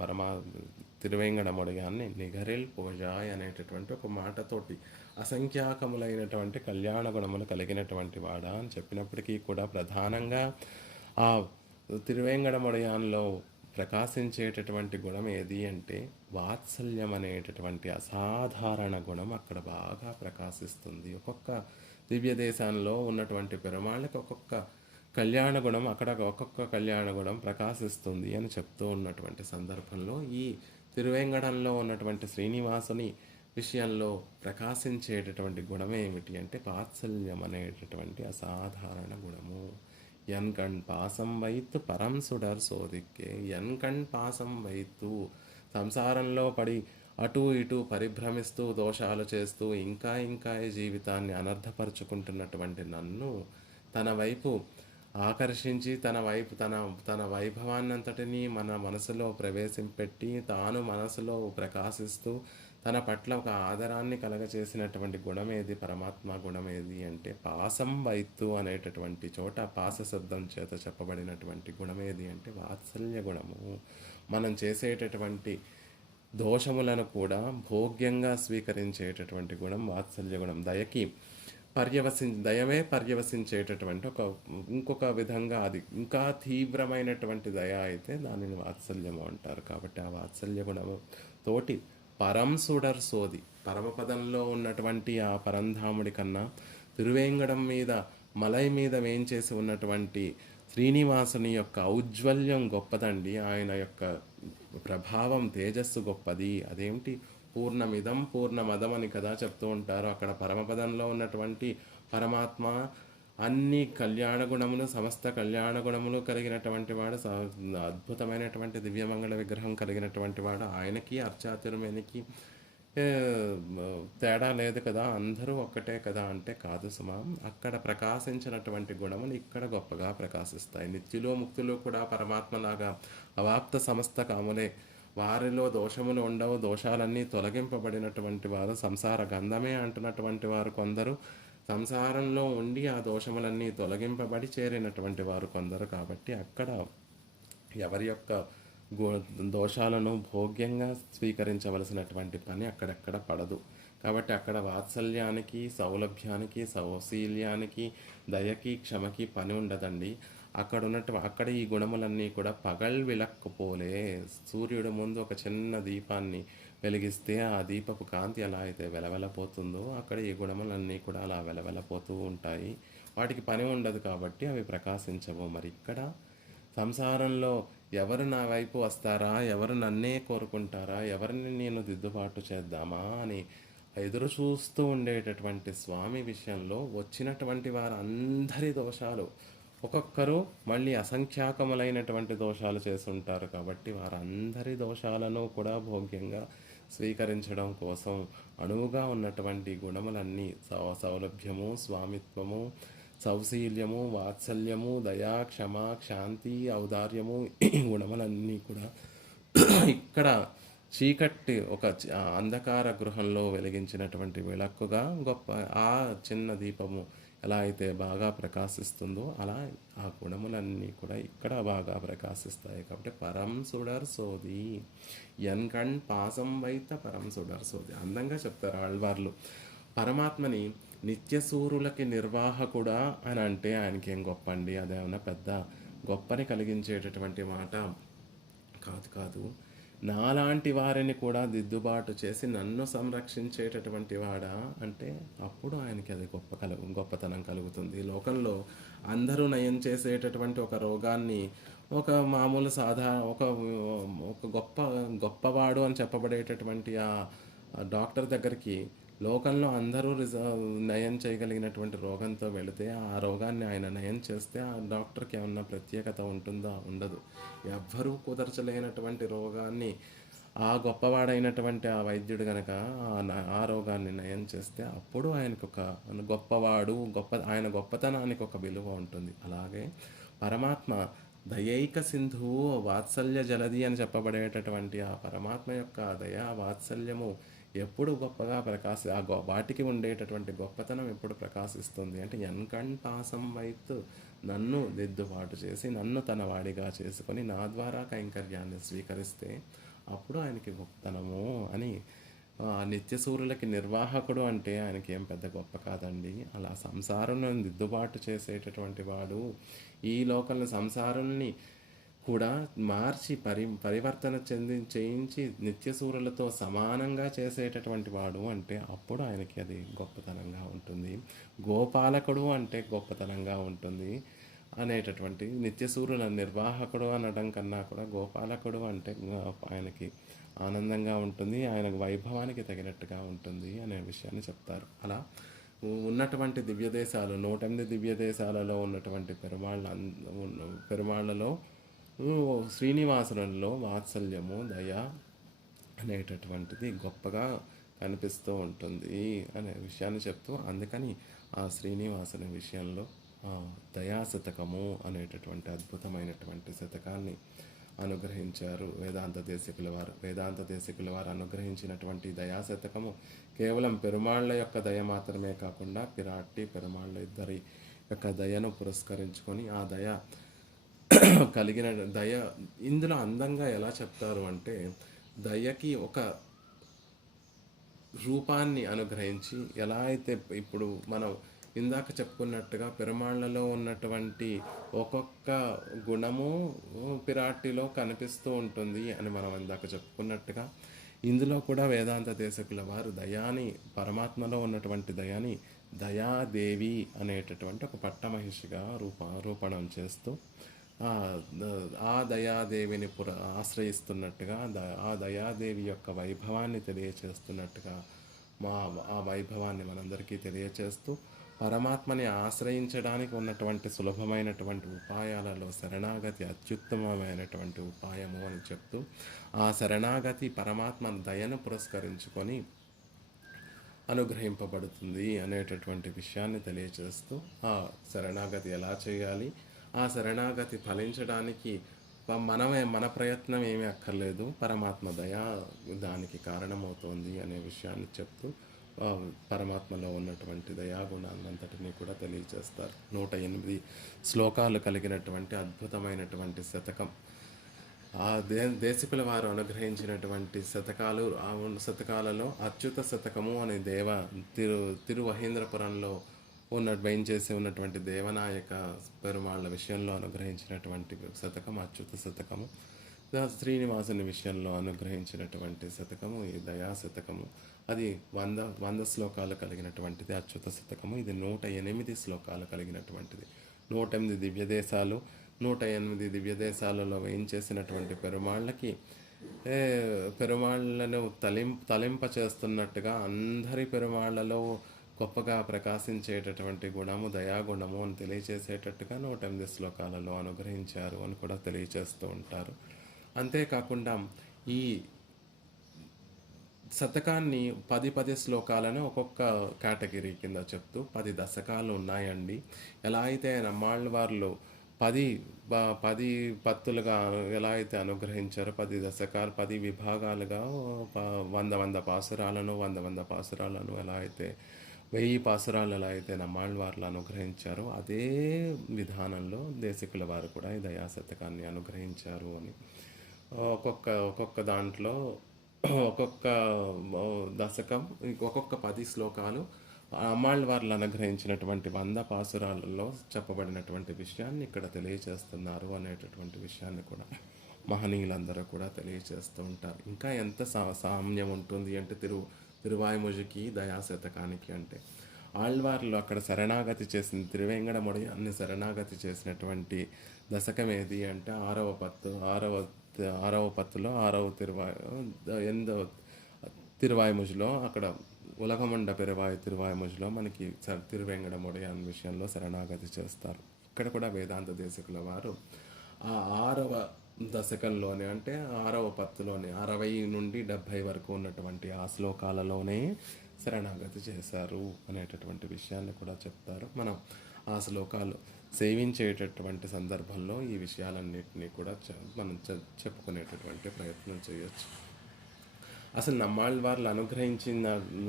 తిరువేంగడముడిగాన్ని నిగరిల్ పోజాయ్ అనేటటువంటి ఒక మాటతోటి అసంఖ్యాకములైనటువంటి కళ్యాణ గుణములు కలిగినటువంటి వాడా అని చెప్పినప్పటికీ కూడా ప్రధానంగా ఆ తిరువేంగడముడియాన్లో ప్రకాశించేటటువంటి గుణం ఏది అంటే వాత్సల్యం అనేటటువంటి అసాధారణ గుణం అక్కడ బాగా ప్రకాశిస్తుంది. ఒక్కొక్క దివ్య దేశాల్లో ఉన్నటువంటి పెరుమాళ్ళకి ఒక్కొక్క కళ్యాణ గుణం అక్కడ ఒక్కొక్క కళ్యాణ గుణం ప్రకాశిస్తుంది అని చెప్తూ ఉన్నటువంటి సందర్భంలో ఈ తిరువేంగడంలో ఉన్నటువంటి శ్రీనివాసుని విషయంలో ప్రకాశించేటటువంటి గుణం ఏమిటి అంటే వాత్సల్యం అనేటటువంటి అసాధారణ గుణము. ఎన్కణ్ పాసం వైత్తు పరం సుడర్ సోదిక్కే, ఎన్కణ్ పాసం వైత్తు సంసారంలో పడి అటు ఇటు పరిభ్రమిస్తూ దోషాలు చేస్తూ ఇంకా ఇంకా ఈ జీవితాన్ని అనర్థపరుచుకుంటున్నటువంటి నన్ను తన వైపు ఆకర్షించి తన వైభవాన్నంతటినీ మన మనసులో ప్రవేశపెట్టి తాను మనసులో ప్రకాశిస్తూ తన పట్ల ఒక ఆదరాన్ని కలగచేసినటువంటి గుణం ఏది, పరమాత్మ గుణం ఏది అంటే పాసం వైత్తు అనేటటువంటి చోట పాస శబ్దం చేత చెప్పబడినటువంటి గుణం ఏది అంటే వాత్సల్య గుణము. మనం చేసేటటువంటి దోషములను కూడా భోగ్యంగా స్వీకరించేటటువంటి గుణం వాత్సల్య గుణం. దయమే పర్యవసించేటటువంటి ఇంకొక విధంగా అది ఇంకా తీవ్రమైనటువంటి దయ అయితే దానిని వాత్సల్యము అంటారు. కాబట్టి ఆ వాత్సల్య గుణము తోటి పరం సుడర్ సోది, పరమపదంలో ఉన్నటువంటి ఆ పరంధాముడి కన్నా తిరువేంగడం మీద మలై మీద వేంచేసి ఉన్నటువంటి శ్రీనివాసుని యొక్క ఔజ్వల్యం గొప్పదండి. ఆయన యొక్క ప్రభావం తేజస్సు గొప్పది. అదేమిటి, పూర్ణమిదం పూర్ణమదం అని కదా చెప్తూ ఉంటారు. అక్కడ పరమపదంలో ఉన్నటువంటి పరమాత్మ అన్ని కళ్యాణ గుణములు, సమస్త కళ్యాణ గుణములు కలిగినటువంటి వాడు, అద్భుతమైనటువంటి దివ్యమంగళ విగ్రహం కలిగినటువంటి వాడు. ఆయనకి అర్చాతిరుమేనికి తేడా లేదు కదా, అందరూ ఒక్కటే కదా అంటే కాదు సుమా. అక్కడ ప్రకాశించినటువంటి గుణములు ఇక్కడ గొప్పగా ప్రకాశిస్తాయి. నిత్యులు ముక్తులు కూడా పరమాత్మలాగా అవాప్త సమస్త కాములే. వారిలో దోషములు ఉండవు, దోషాలన్నీ తొలగింపబడినటువంటి వారు. సంసార గంధమే అంటున్నటువంటి వారు కొందరు, సంసారంలో ఉండి ఆ దోషములన్నీ తొలగింపబడి చేరినటువంటి వారు కొందరు. కాబట్టి అక్కడ ఎవరి యొక్క దోషాలను భోగ్యంగా స్వీకరించవలసినటువంటి పని అక్కడెక్కడ పడదు. కాబట్టి అక్కడ వాత్సల్యానికి, సౌలభ్యానికి, సౌశీల్యానికి, దయకి, క్షమకి పని ఉండదండి. అక్కడ ఈ గుణములన్నీ కూడా పగల్ విలక్కపోలే, సూర్యుడు ముందు ఒక చిన్న దీపాన్ని వెలిగిస్తే ఆ దీపపు కాంతి ఎలా అయితే వెలవెలపోతుందో అక్కడ ఈ గుణములన్నీ కూడా అలా వెలవెలపోతూ ఉంటాయి. వాటికి పని ఉండదు కాబట్టి అవి ప్రకాశించవు. మరి ఇక్కడ సంసారంలో ఎవరు నా వైపు వస్తారా, ఎవరు నన్నే కోరుకుంటారా, ఎవరిని నేను దిద్దుబాటు చేద్దామా అని ఎదురు చూస్తూ ఉండేటటువంటి స్వామి విషయంలో వచ్చినటువంటి వారందరి దోషాలు, ఒక్కొక్కరు మళ్ళీ అసంఖ్యాకములైనటువంటి దోషాలు చేస్తుంటారు. కాబట్టి వారందరి దోషాలను కూడా భోగ్యంగా స్వీకరించడం కోసం అణువుగా ఉన్నటువంటి గుణములన్నీ సౌలభ్యము, స్వామిత్వము, సౌశీల్యము, వాత్సల్యము, దయా, క్షమ, శాంతి, ఔదార్యము, ఈ గుణములన్నీ కూడా ఇక్కడ చీకటి ఒక అంధకార గృహంలో వెలిగించినటువంటి విளక్కుగా గొప్ప ఆ చిన్న దీపము ఎలా అయితే బాగా ప్రకాశిస్తుందో అలా ఆ గుణములన్నీ కూడా ఇక్కడ బాగా ప్రకాశిస్తాయి. కాబట్టి పరం సుడర్ సోది, ఎన్కణ్ పాసం వైత పరం సుడర్ సోది అందంగా చెప్తారు ఆళ్వార్లు. పరమాత్మని నిత్యసూరులకి నిర్వాహకుడా అని అంటే ఆయనకి ఏం గొప్ప అండి, అదేమన్నా పెద్ద గొప్పని కలిగించేటటువంటి మాట కాదు. నాలాంటి వారిని కూడా దిద్దుబాటు చేసి నన్ను సంరక్షించేటటువంటి వాడా అంటే అప్పుడు ఆయనకి అది గొప్పతనం కలుగుతుంది. లోకంలో అందరూ నయం చేసేటటువంటి ఒక రోగాన్ని ఒక మామూలు ఒక గొప్పవాడు అని చెప్పబడేటటువంటి ఆ డాక్టర్ దగ్గరికి లోకంలో అందరూ నయం చేయగలిగినటువంటి రోగంతో వెళితే ఆ రోగాన్ని ఆయన నయం చేస్తే ఆ డాక్టర్కి ఏమన్నా ప్రత్యేకత ఉంటుందా? ఉండదు. ఎవ్వరూ కుదర్చలేనటువంటి రోగాన్ని ఆ గొప్పవాడైనటువంటి ఆ వైద్యుడు కనుక ఆ రోగాన్ని నయం చేస్తే అప్పుడు ఆయనకు ఒక గొప్పవాడు, ఆయన గొప్పతనానికి ఒక విలువ ఉంటుంది. అలాగే పరమాత్మ దయైక సింధువు వాత్సల్య జలది అని చెప్పబడేటటువంటి ఆ పరమాత్మ యొక్క దయా వాత్సల్యము ఎప్పుడు గొప్పగా వాటికి ఉండేటటువంటి గొప్పతనం ఎప్పుడు ప్రకాశిస్తుంది అంటే ఎన్కంఠాసం వైత్ నన్ను దిద్దుబాటు చేసి నన్ను తన వాడిగా చేసుకొని నా ద్వారా కైంకర్యాన్ని స్వీకరిస్తే అప్పుడు ఆయనకి గొప్పతనము అని నిత్యసూరులకి నిర్వాహకుడు అంటే ఆయనకి ఏం పెద్ద గొప్ప కాదండి. అలా సంసారులను దిద్దుబాటు చేసేటటువంటి వాడు ఈ లోకల్ని సంసారుల్ని కూడా మార్చి పరివర్తన చేయించి నిత్యసూరులతో సమానంగా చేసేటటువంటి వాడు అంటే అప్పుడు ఆయనకి అది గొప్పతనంగా ఉంటుంది. గోపాలకుడు అంటే గొప్పతనంగా ఉంటుంది అనేటటువంటి నిత్యసూరుల నిర్వాహకుడు అనడం కన్నా కూడా గోపాలకుడు అంటే ఆయనకి ఆనందంగా ఉంటుంది, ఆయనకు వైభవానికి తగినట్టుగా ఉంటుంది అనే విషయాన్ని చెప్తారు. అలా ఉన్నటువంటి దివ్యదేశాలు 108 దివ్యదేశాలలో ఉన్నటువంటి పెరుమాళ్ళలో శ్రీనివాసులలో వాత్సల్యము దయ అనేటటువంటిది గొప్పగా కనిపిస్తూ ఉంటుంది అనే విషయాన్ని చెప్తూ అందుకని ఆ శ్రీనివాసుని విషయంలో దయాశతకము అనేటటువంటి అద్భుతమైనటువంటి శతకాన్ని అనుగ్రహించారు వేదాంత దేశికుల వారు అనుగ్రహించినటువంటి దయాశతకము కేవలం పెరుమాళ్ళ యొక్క దయ మాత్రమే కాకుండా పిరాట్టి పెరుమాళ్ళ ఇద్దరి యొక్క దయను పురస్కరించుకొని ఆ దయ కలిగిన దయ ఇందులో అందంగా ఎలా చెప్తారు అంటే దయకి ఒక రూపాన్ని అనుగ్రహించి ఎలా అయితే ఇప్పుడు మనం ఇందాక చెప్పుకున్నట్టుగా పెరుమాళ్లలో ఉన్నటువంటి ఒక్కొక్క గుణము పిరాట్టిలో కనిపిస్తూ ఉంటుంది అని మనం ఇందాక చెప్పుకున్నట్టుగా ఇందులో కూడా వేదాంత దేశకుల వారు దయాని పరమాత్మలో ఉన్నటువంటి దయాని దయాదేవి అనేటటువంటి ఒక పట్టమహిషిగా రూపణం చేస్తూ ఆ దయాదేవిని ఆశ్రయిస్తున్నట్టుగా ఆ దయాదేవి యొక్క వైభవాన్ని తెలియచేస్తున్నట్టుగా ఆ వైభవాన్ని మనందరికీ తెలియచేస్తూ పరమాత్మని ఆశ్రయించడానికి ఉన్నటువంటి సులభమైనటువంటి ఉపాయాలలో శరణాగతి అత్యుత్తమమైనటువంటి ఉపాయము అని చెప్తూ ఆ శరణాగతి పరమాత్మ దయను పురస్కరించుకొని అనుగ్రహింపబడుతుంది అనేటటువంటి విషయాన్ని తెలియచేస్తూ ఆ శరణాగతి ఎలా చేయాలి, ఆ శరణాగతి ఫలించడానికి మన ప్రయత్నం ఏమీ అక్కర్లేదు, పరమాత్మ దయ దానికి కారణమవుతోంది అనే విషయాన్ని చెప్తూ పరమాత్మలో ఉన్నటువంటి దయాగుణాన్నంతటినీ కూడా తెలియచేస్తారు. 108 శ్లోకాలు కలిగినటువంటి అద్భుతమైనటువంటి శతకం దేశికుల వారు అనుగ్రహించినటువంటి శతకాలలో అచ్యుత శతకము అనే తిరువహీంద్రపురంలో వేయించేసి ఉన్నటువంటి దేవనాయక పెరుమాళ్ళ విషయంలో అనుగ్రహించినటువంటి శతకం అచ్యుత శతకము. శ్రీనివాసుని విషయంలో అనుగ్రహించినటువంటి శతకము ఈ దయా శతకము. అది 100 శ్లోకాలు కలిగినటువంటిది అచ్యుత శతకము. ఇది 108 శ్లోకాలు కలిగినటువంటిది. 108 దివ్యదేశాలు 108 దివ్యదేశాలలో వేయించేసినటువంటి పెరుమాళ్ళకి పెరుమాళ్ళను తలింప చేస్తున్నట్టుగా అందరి పెరుమాళ్ళలో గొప్పగా ప్రకాశించేటటువంటి గుణము దయాగుణము అని తెలియచేసేటట్టుగా 108 శ్లోకాలలో అనుగ్రహించారు అని కూడా తెలియచేస్తూ ఉంటారు. అంతేకాకుండా ఈ శతకాన్ని 10 శ్లోకాలను ఒక్కొక్క కేటగిరీ కింద చెప్తూ 10 దశకాలు ఉన్నాయండి. ఎలా అయితే నమ్మాళ్ళ వారు 10 పత్తులుగా ఎలా అయితే అనుగ్రహించారో 10 దశకాలు 10 విభాగాలుగా 100 పాసురాలను 100 పాసురాలను ఎలా అయితే 1000 పాసురాలు ఎలా అయితే నమ్మాళ్ళ వారు అనుగ్రహించారో అదే విధానంలో దేశికుల వారు కూడా ఈ దయాశతకాన్ని అనుగ్రహించారు అని ఒక్కొక్క దాంట్లో ఒక్కొక్క దశకం ఒక్కొక్క 10 శ్లోకాలు అమ్మాళ్ళ వారు అనుగ్రహించినటువంటి 100 పాసురాలలో చెప్పబడినటువంటి విషయాన్ని ఇక్కడ తెలియచేస్తున్నారు అనేటటువంటి విషయాన్ని కూడా మహనీయులందరూ కూడా తెలియచేస్తూ ఉంటారు. ఇంకా ఎంత సామ్యం ఉంటుంది అంటే తిరువాయిముజికి దయాశతకానికి అంటే ఆళ్వార్లు అక్కడ శరణాగతి చేసిన తిరువేంగడముడి అన్ని శరణాగతి చేసినటువంటి దశకం ఏది అంటే 6వ పత్తులో 6వ తిరువాయిముజిలో అక్కడ ఉలగమండ తిరువాయిముజిలో మనకి తిరువేంగడముడి అనే విషయంలో శరణాగతి చేస్తారు. ఇక్కడ కూడా వేదాంత దేశికుల వారు ఆ 6వ దశకంలోనే అంటే 6వ పత్తులోనే 60 నుండి 70 వరకు ఉన్నటువంటి ఆ శ్లోకాలలోనే శరణాగతి చేశారు అనేటటువంటి విషయాన్ని కూడా చెప్తారు. మనం ఆ శ్లోకాలు సేవించేటటువంటి సందర్భంలో ఈ విషయాలన్నింటినీ కూడా మనం చెప్పుకునేటటువంటి ప్రయత్నం చేయొచ్చు. అసలు నమ్మాళ్ళవార్లు అనుగ్రహించిన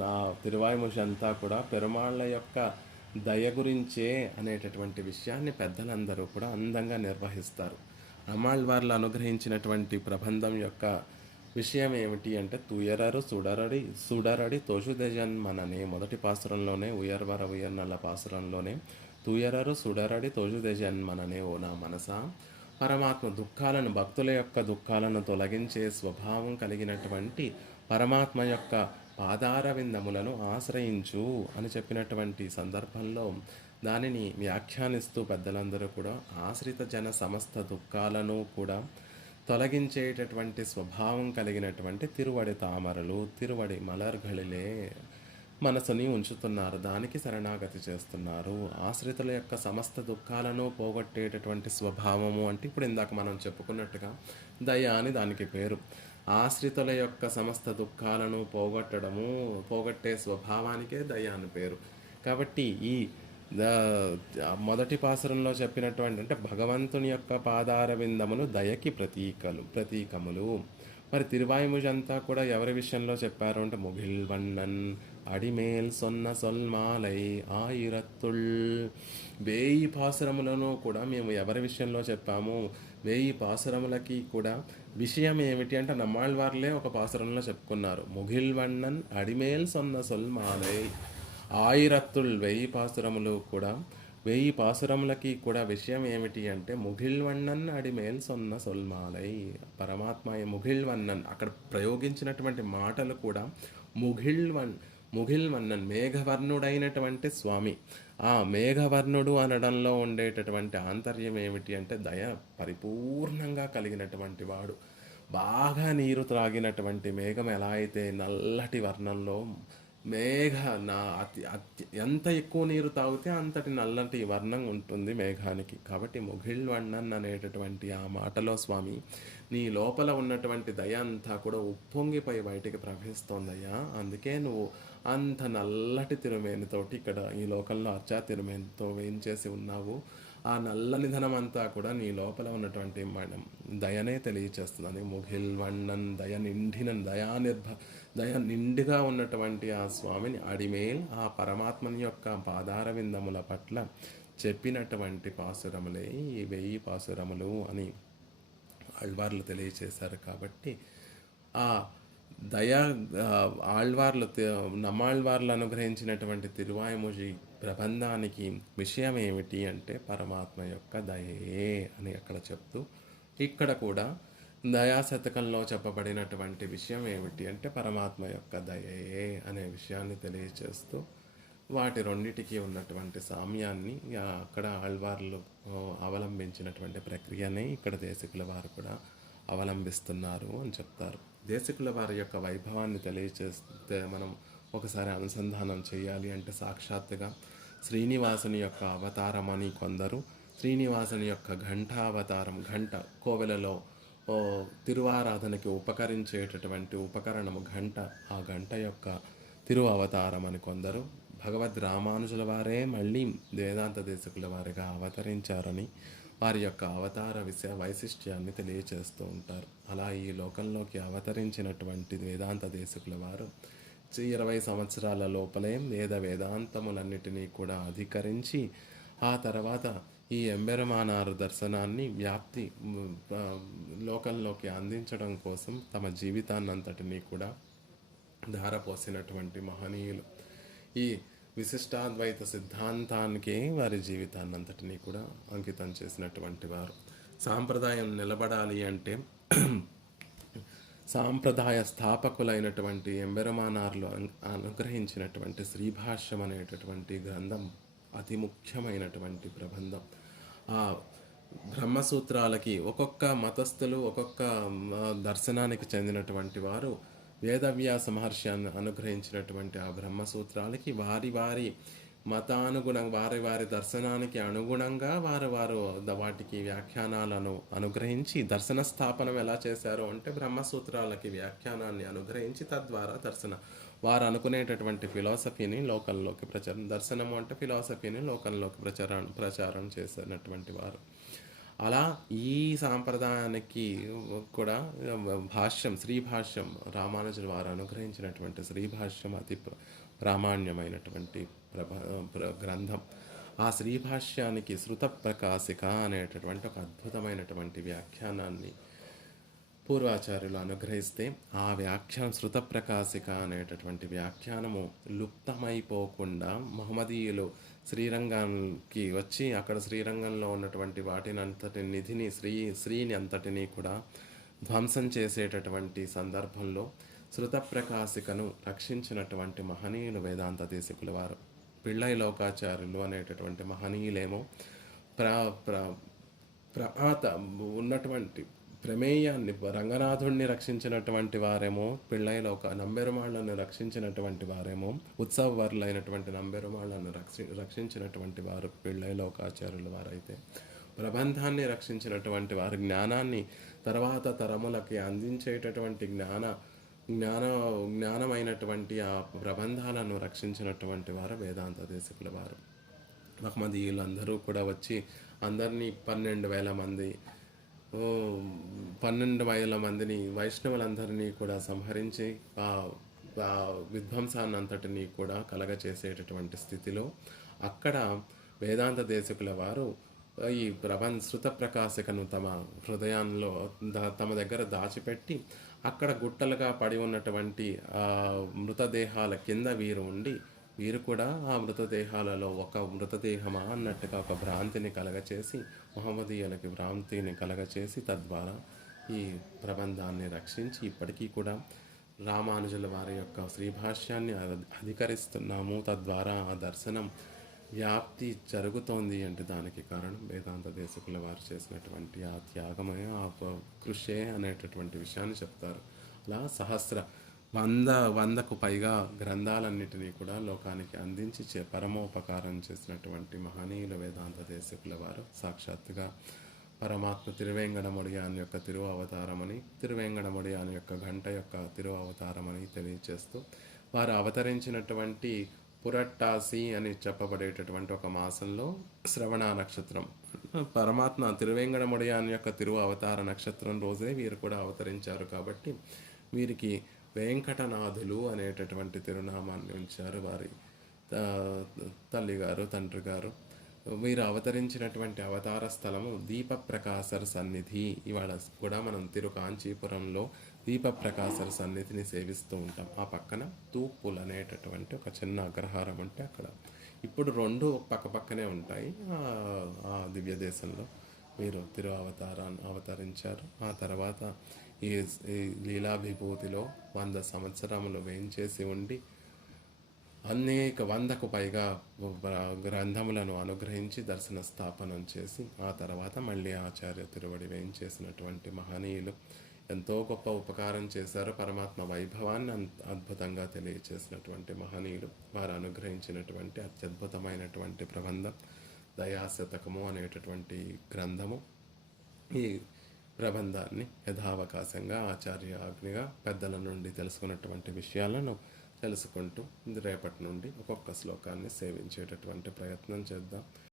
ఆ తిరువాయిమూషి అంతా కూడా పెరుమాళ్ళ యొక్క దయ గురించే అనేటటువంటి విషయాన్ని పెద్దలందరూ కూడా అందంగా నిర్వహిస్తారు. నమ్మాళ్ళవార్లు అనుగ్రహించినటువంటి ప్రబంధం యొక్క విషయం ఏమిటి అంటే తుయరరు సుడరడి తొషుదెజన్ మననే మొదటి పాసురంలోనే ఉయర్వర ఉయర్నల్ల పాసురంలోనే తుయరరు సుడరడి తొషుదెజన్ మననే ఓ నా మనసా పరమాత్మ దుఃఖాలను భక్తుల యొక్క దుఃఖాలను తొలగించే స్వభావం కలిగినటువంటి పరమాత్మ యొక్క పాదార విందములను ఆశ్రయించు అని చెప్పినటువంటి సందర్భంలో దానిని వ్యాఖ్యానిస్తూ పెద్దలందరూ కూడా ఆశ్రిత జన సమస్త దుఃఖాలను కూడా తొలగించేటటువంటి స్వభావం కలిగినటువంటి తిరువడి తామరలు తిరువడి మలర్ఘళిలే మనసుని ఉంచుతున్నారు, దానికి శరణాగతి చేస్తున్నారు. ఆశ్రితుల యొక్క సమస్త దుఃఖాలను పోగొట్టేటటువంటి స్వభావము అంటే ఇప్పుడు ఇందాక మనం చెప్పుకున్నట్టుగా దయ అని దానికి పేరు. ఆశ్రితుల యొక్క సమస్త దుఃఖాలను పోగొట్టే స్వభావానికే దయ అని పేరు. కాబట్టి ఈ మొదటి పాసురంలో చెప్పినటువంటి అంటే భగవంతుని యొక్క పాదార విందములు దయకి ప్రతీకములు. మరి తిరువాయిముజంతా కూడా ఎవరి విషయంలో చెప్పారు అంటే ముగిల్వన్నన్ అడిమేల్ సొన్న సొల్మాలై ఆయిరత్తుల్. 1000 పాసురములను కూడా మేము ఎవరి విషయంలో చెప్పాము? 1000 పాసురములకి కూడా విషయం ఏమిటి అంటే నమ్మాళ్ళవార్లే ఒక పాసురంలో చెప్పుకున్నారు. ముగిల్వన్నన్ అడిమేల్ సొన్న సొల్మాలై ఆయిరత్తుల్. 1000 పాసురములు కూడా 1000 పాసురములకి కూడా విషయం ఏమిటి అంటే ముగిల్వన్నన్ అడిమేల్ సొన్న సొల్మాలై. పరమాత్మ ముగిల్వన్నన్ అక్కడ ప్రయోగించినటువంటి మాటలు కూడా ముగిల్వన్నన్ మేఘవర్ణుడైనటువంటి స్వామి. ఆ మేఘవర్ణుడు అనడంలో ఉండేటటువంటి ఆంతర్యం ఏమిటి అంటే దయ పరిపూర్ణంగా కలిగినటువంటి వాడు. బాగా నీరు త్రాగినటువంటి మేఘం ఎలా అయితే నల్లటి వర్ణంలో ఎంత ఎక్కువ నీరు తాగితే అంతటి నల్లటి వర్ణం ఉంటుంది మేఘానికి. కాబట్టి ముగిల్వన్నన్ అనేటటువంటి ఆ మాటలో స్వామి నీ లోపల ఉన్నటువంటి దయ అంతా కూడా ఉప్పొంగిపై బయటికి ప్రవహిస్తోందయ్యా. అందుకే నువ్వు అంత నల్లటి తిరుమేనితోటి ఇక్కడ ఈ లోకంలో అర్చా తిరుమేనితో వేయించేసి ఉన్నావు. ఆ నల్లని ధనం అంతా కూడా నీ లోపల ఉన్నటువంటి దయనే తెలియచేస్తుందని ముగిల్వన్నన్ దయ నిండుగా ఉన్నటువంటి ఆ స్వామిని అడిమేల్ ఆ పరమాత్మని యొక్క పాదార విందముల పట్ల చెప్పినటువంటి పాసురములే ఈ 1000 పాసురములు అని ఆళ్వార్లు తెలియచేశారు. కాబట్టి ఆ దయా ఆళ్వార్లు నమ్మాళ్వార్లు అనుగ్రహించినటువంటి తిరువాయిమూజి ప్రబంధానికి విషయం ఏమిటి అంటే పరమాత్మ యొక్క దయే అని అక్కడ చెప్తూ, ఇక్కడ కూడా దయాశతకంలో చెప్పబడినటువంటి విషయం ఏమిటి అంటే పరమాత్మ యొక్క దయే అనే విషయాన్ని తెలియచేస్తూ వాటి రెండిటికి ఉన్నటువంటి సామ్యాన్ని అక్కడ ఆళ్వార్లు అవలంబించినటువంటి ప్రక్రియనే ఇక్కడ దేశికుల వారు కూడా అవలంబిస్తున్నారు అని చెప్తారు. దేశికుల వారి యొక్క వైభవాన్ని తెలియచేస్తే మనం ఒకసారి అనుసంధానం చేయాలి అంటే సాక్షాత్తుగా శ్రీనివాసుని యొక్క అవతారం అని కొందరు, శ్రీనివాసుని యొక్క ఘంటావతారం, ఘంట కోవెలలో తిరువారాధనకి ఉపకరించేటటువంటి ఉపకరణము ఘంట, ఆ ఘంట యొక్క తిరు అవతారం అని కొందరు, భగవద్ రామానుజుల వారే మళ్ళీ వేదాంత దేశకుల వారిగా అవతరించారని వారి యొక్క అవతార వైశిష్ట్యాన్ని తెలియచేస్తూ ఉంటారు. అలా ఈ లోకంలోకి అవతరించినటువంటి వేదాంత దేశకుల వారు 20 సంవత్సరాల లోపలే వేదాంతములన్నిటినీ కూడా అధికరించి ఆ తర్వాత ఈ ఎంబెరమానారు దర్శనాన్ని వ్యాప్తి లోకంలోకి అందించడం కోసం తమ జీవితాన్నంతటినీ కూడా ధారపోసినటువంటి మహనీయులు. ఈ విశిష్టాద్వైత సిద్ధాంతానికే వారి జీవితాన్నంతటినీ కూడా అంకితం చేసినటువంటి వారు. సాంప్రదాయం నిలబడాలి అంటే సాంప్రదాయ స్థాపకులైనటువంటి ఎంబెరమానార్లు అనుగ్రహించినటువంటి శ్రీభాష్యం అనేటటువంటి గ్రంథం అతి ముఖ్యమైనటువంటి ప్రబంధం. ఆ బ్రహ్మసూత్రాలకి ఒక్కొక్క మతస్థులు ఒక్కొక్క దర్శనానికి చెందినటువంటి వారు వేదవ్యాస మహర్షి అనుగ్రహించినటువంటి ఆ బ్రహ్మసూత్రాలకి వారి వారి దర్శనానికి అనుగుణంగా వారు వాటికి వ్యాఖ్యానాలను అనుగ్రహించి దర్శన స్థాపనం ఎలా చేశారు అంటే బ్రహ్మసూత్రాలకి వ్యాఖ్యానాన్ని అనుగ్రహించి తద్వారా వారు అనుకునేటటువంటి ఫిలాసఫీని లోకంలోకి దర్శనము అంటే ఫిలాసఫీని లోకంలోకి ప్రచారం చేసినటువంటి వారు. అలా ఈ సాంప్రదాయానికి కూడా భాష్యం, శ్రీ భాష్యం, రామానుజుల వారు అనుగ్రహించినటువంటి శ్రీ భాష్యం అతి ప్రామాణ్యమైనటువంటి ప్రభ గ్రంథం. ఆ శ్రీ భాష్యానికి శృత ప్రకాశిక అనేటటువంటి ఒక అద్భుతమైనటువంటి వ్యాఖ్యానాన్ని పూర్వాచార్యులు అనుగ్రహిస్తే, ఆ వ్యాఖ్యానం శృత ప్రకాశిక అనేటటువంటి వ్యాఖ్యానము లుప్తమైపోకుండా మహమ్మదీయులు శ్రీరంగానికి వచ్చి అక్కడ శ్రీరంగంలో ఉన్నటువంటి వాటిని అంతటి నిధిని శ్రీని అంతటినీ కూడా ధ్వంసం చేసేటటువంటి సందర్భంలో శృత ప్రకాశికను రక్షించినటువంటి మహనీయులు వేదాంత దేశికుల వారు. పిళ్ళై లోకాచార్యులు అనేటటువంటి మహనీయులేమో ప్ర ప్ర ప్రమాత ఉన్నటువంటి ప్రమేయాన్ని రంగనాథుణ్ణి రక్షించినటువంటి వారేమో, పిళ్ళైలో ఒక నంబెరుమాళ్లను రక్షించినటువంటి వారేమో, ఉత్సవర్లైనటువంటి నంబెరుమాళ్లను రక్షించినటువంటి వారు పిళ్ళైలోకాచార్యుల వారైతే, ప్రబంధాన్ని రక్షించినటువంటి వారు, జ్ఞానాన్ని తర్వాత తరములకి అందించేటటువంటి జ్ఞానమైనటువంటి ఆ ప్రబంధాలను రక్షించినటువంటి వారు వేదాంత దేశికుల వారు. మహమ్మదీయులు అందరూ కూడా వచ్చి అందరినీ 12,000 మంది 12,000 మందిని వైష్ణవులందరినీ కూడా సంహరించి ఆ విధ్వంసాన్ని అంతటినీ కూడా కలగచేసేటటువంటి స్థితిలో అక్కడ వేదాంత దేశికుల వారు ఈ శృత ప్రకాశికను తమ హృదయంలో తమ దగ్గర దాచిపెట్టి అక్కడ గుట్టలుగా పడి ఉన్నటువంటి మృతదేహాల కింద వీరు ఉండి, వీరు కూడా ఆ మృతదేహాలలో ఒక మృతదేహమా అన్నట్టుగా ఒక భ్రాంతిని కలగచేసి, మహమ్మదీయులకి భ్రాంతిని కలగచేసి, తద్వారా ఈ ప్రబంధాన్ని రక్షించి ఇప్పటికీ కూడా రామానుజుల వారి యొక్క శ్రీభాష్యాన్ని అధికరిస్తున్నాము. తద్వారా ఆ దర్శనం వ్యాప్తి జరుగుతోంది అంటే దానికి కారణం వేదాంత దేశకుల వారు చేసినటువంటి ఆ త్యాగమే, ఆ కృషే అనేటటువంటి విషయాన్ని చెప్తారు. అలా వందకు పైగా గ్రంథాలన్నిటినీ కూడా లోకానికి అందించి పరమోపకారం చేసినటువంటి మహనీయుల వేదాంత దేశకుల వారు సాక్షాత్తుగా పరమాత్మ తిరువేంగడముడియాన్ యొక్క తిరు అవతారమని, తిరువేంగడముడియాన్ యొక్క గంట యొక్క తిరు అవతారమని తెలియచేస్తూ, వారు అవతరించినటువంటి పురట్టాసి అని చెప్పబడేటటువంటి ఒక మాసంలో శ్రవణ నక్షత్రం, పరమాత్మ తిరువేంగడముడియాన్ యొక్క తిరు అవతార నక్షత్రం రోజే వీరు కూడా అవతరించారు. కాబట్టి వీరికి వెంకటనాథులు అనేటటువంటి తిరునామాన్ని ఉంచారు వారి తల్లిగారు, తండ్రి గారు. వీరు అవతరించినటువంటి అవతార స్థలము దీపప్రకాశర్ సన్నిధి. ఇవాళ కూడా మనం కాంచీపురంలో దీపప్రకాశర్ సన్నిధిని సేవిస్తూ ఉంటాం. ఆ పక్కన తూపులు అనేటటువంటి ఒక చిన్న అగ్రహారం ఉంటే అక్కడ ఇప్పుడు 2 పక్కనే ఉంటాయి. ఆ దివ్య దేశంలో వీరు అవతరించారు. ఆ తర్వాత ఈ లీలా విభూతిలో 100 సంవత్సరములు వేయించేసి ఉండి అనేక 100కు పైగా గ్రంథములను అనుగ్రహించి దర్శన స్థాపనం చేసి, ఆ తర్వాత మళ్ళీ ఆచార్య తిరువడి వేయించేసినటువంటి మహనీయులు ఎంతో గొప్ప ఉపకారం చేశారు. పరమాత్మ వైభవాన్ని అద్భుతంగా తెలియచేసినటువంటి మహనీయులు. వారు అనుగ్రహించినటువంటి అత్యద్భుతమైనటువంటి ప్రబంధం దయాశతకము అనేటటువంటి గ్రంథము. ఈ ప్రబంధాన్ని యథావకాశంగా ఆచార్య ఆజ్ఞగా పెద్దల నుండి తెలుసుకున్నటువంటి విషయాలను తెలుసుకుంటూ రేపటి నుండి ఒక్కొక్క శ్లోకాన్ని సేవించేటటువంటి ప్రయత్నం చేద్దాం.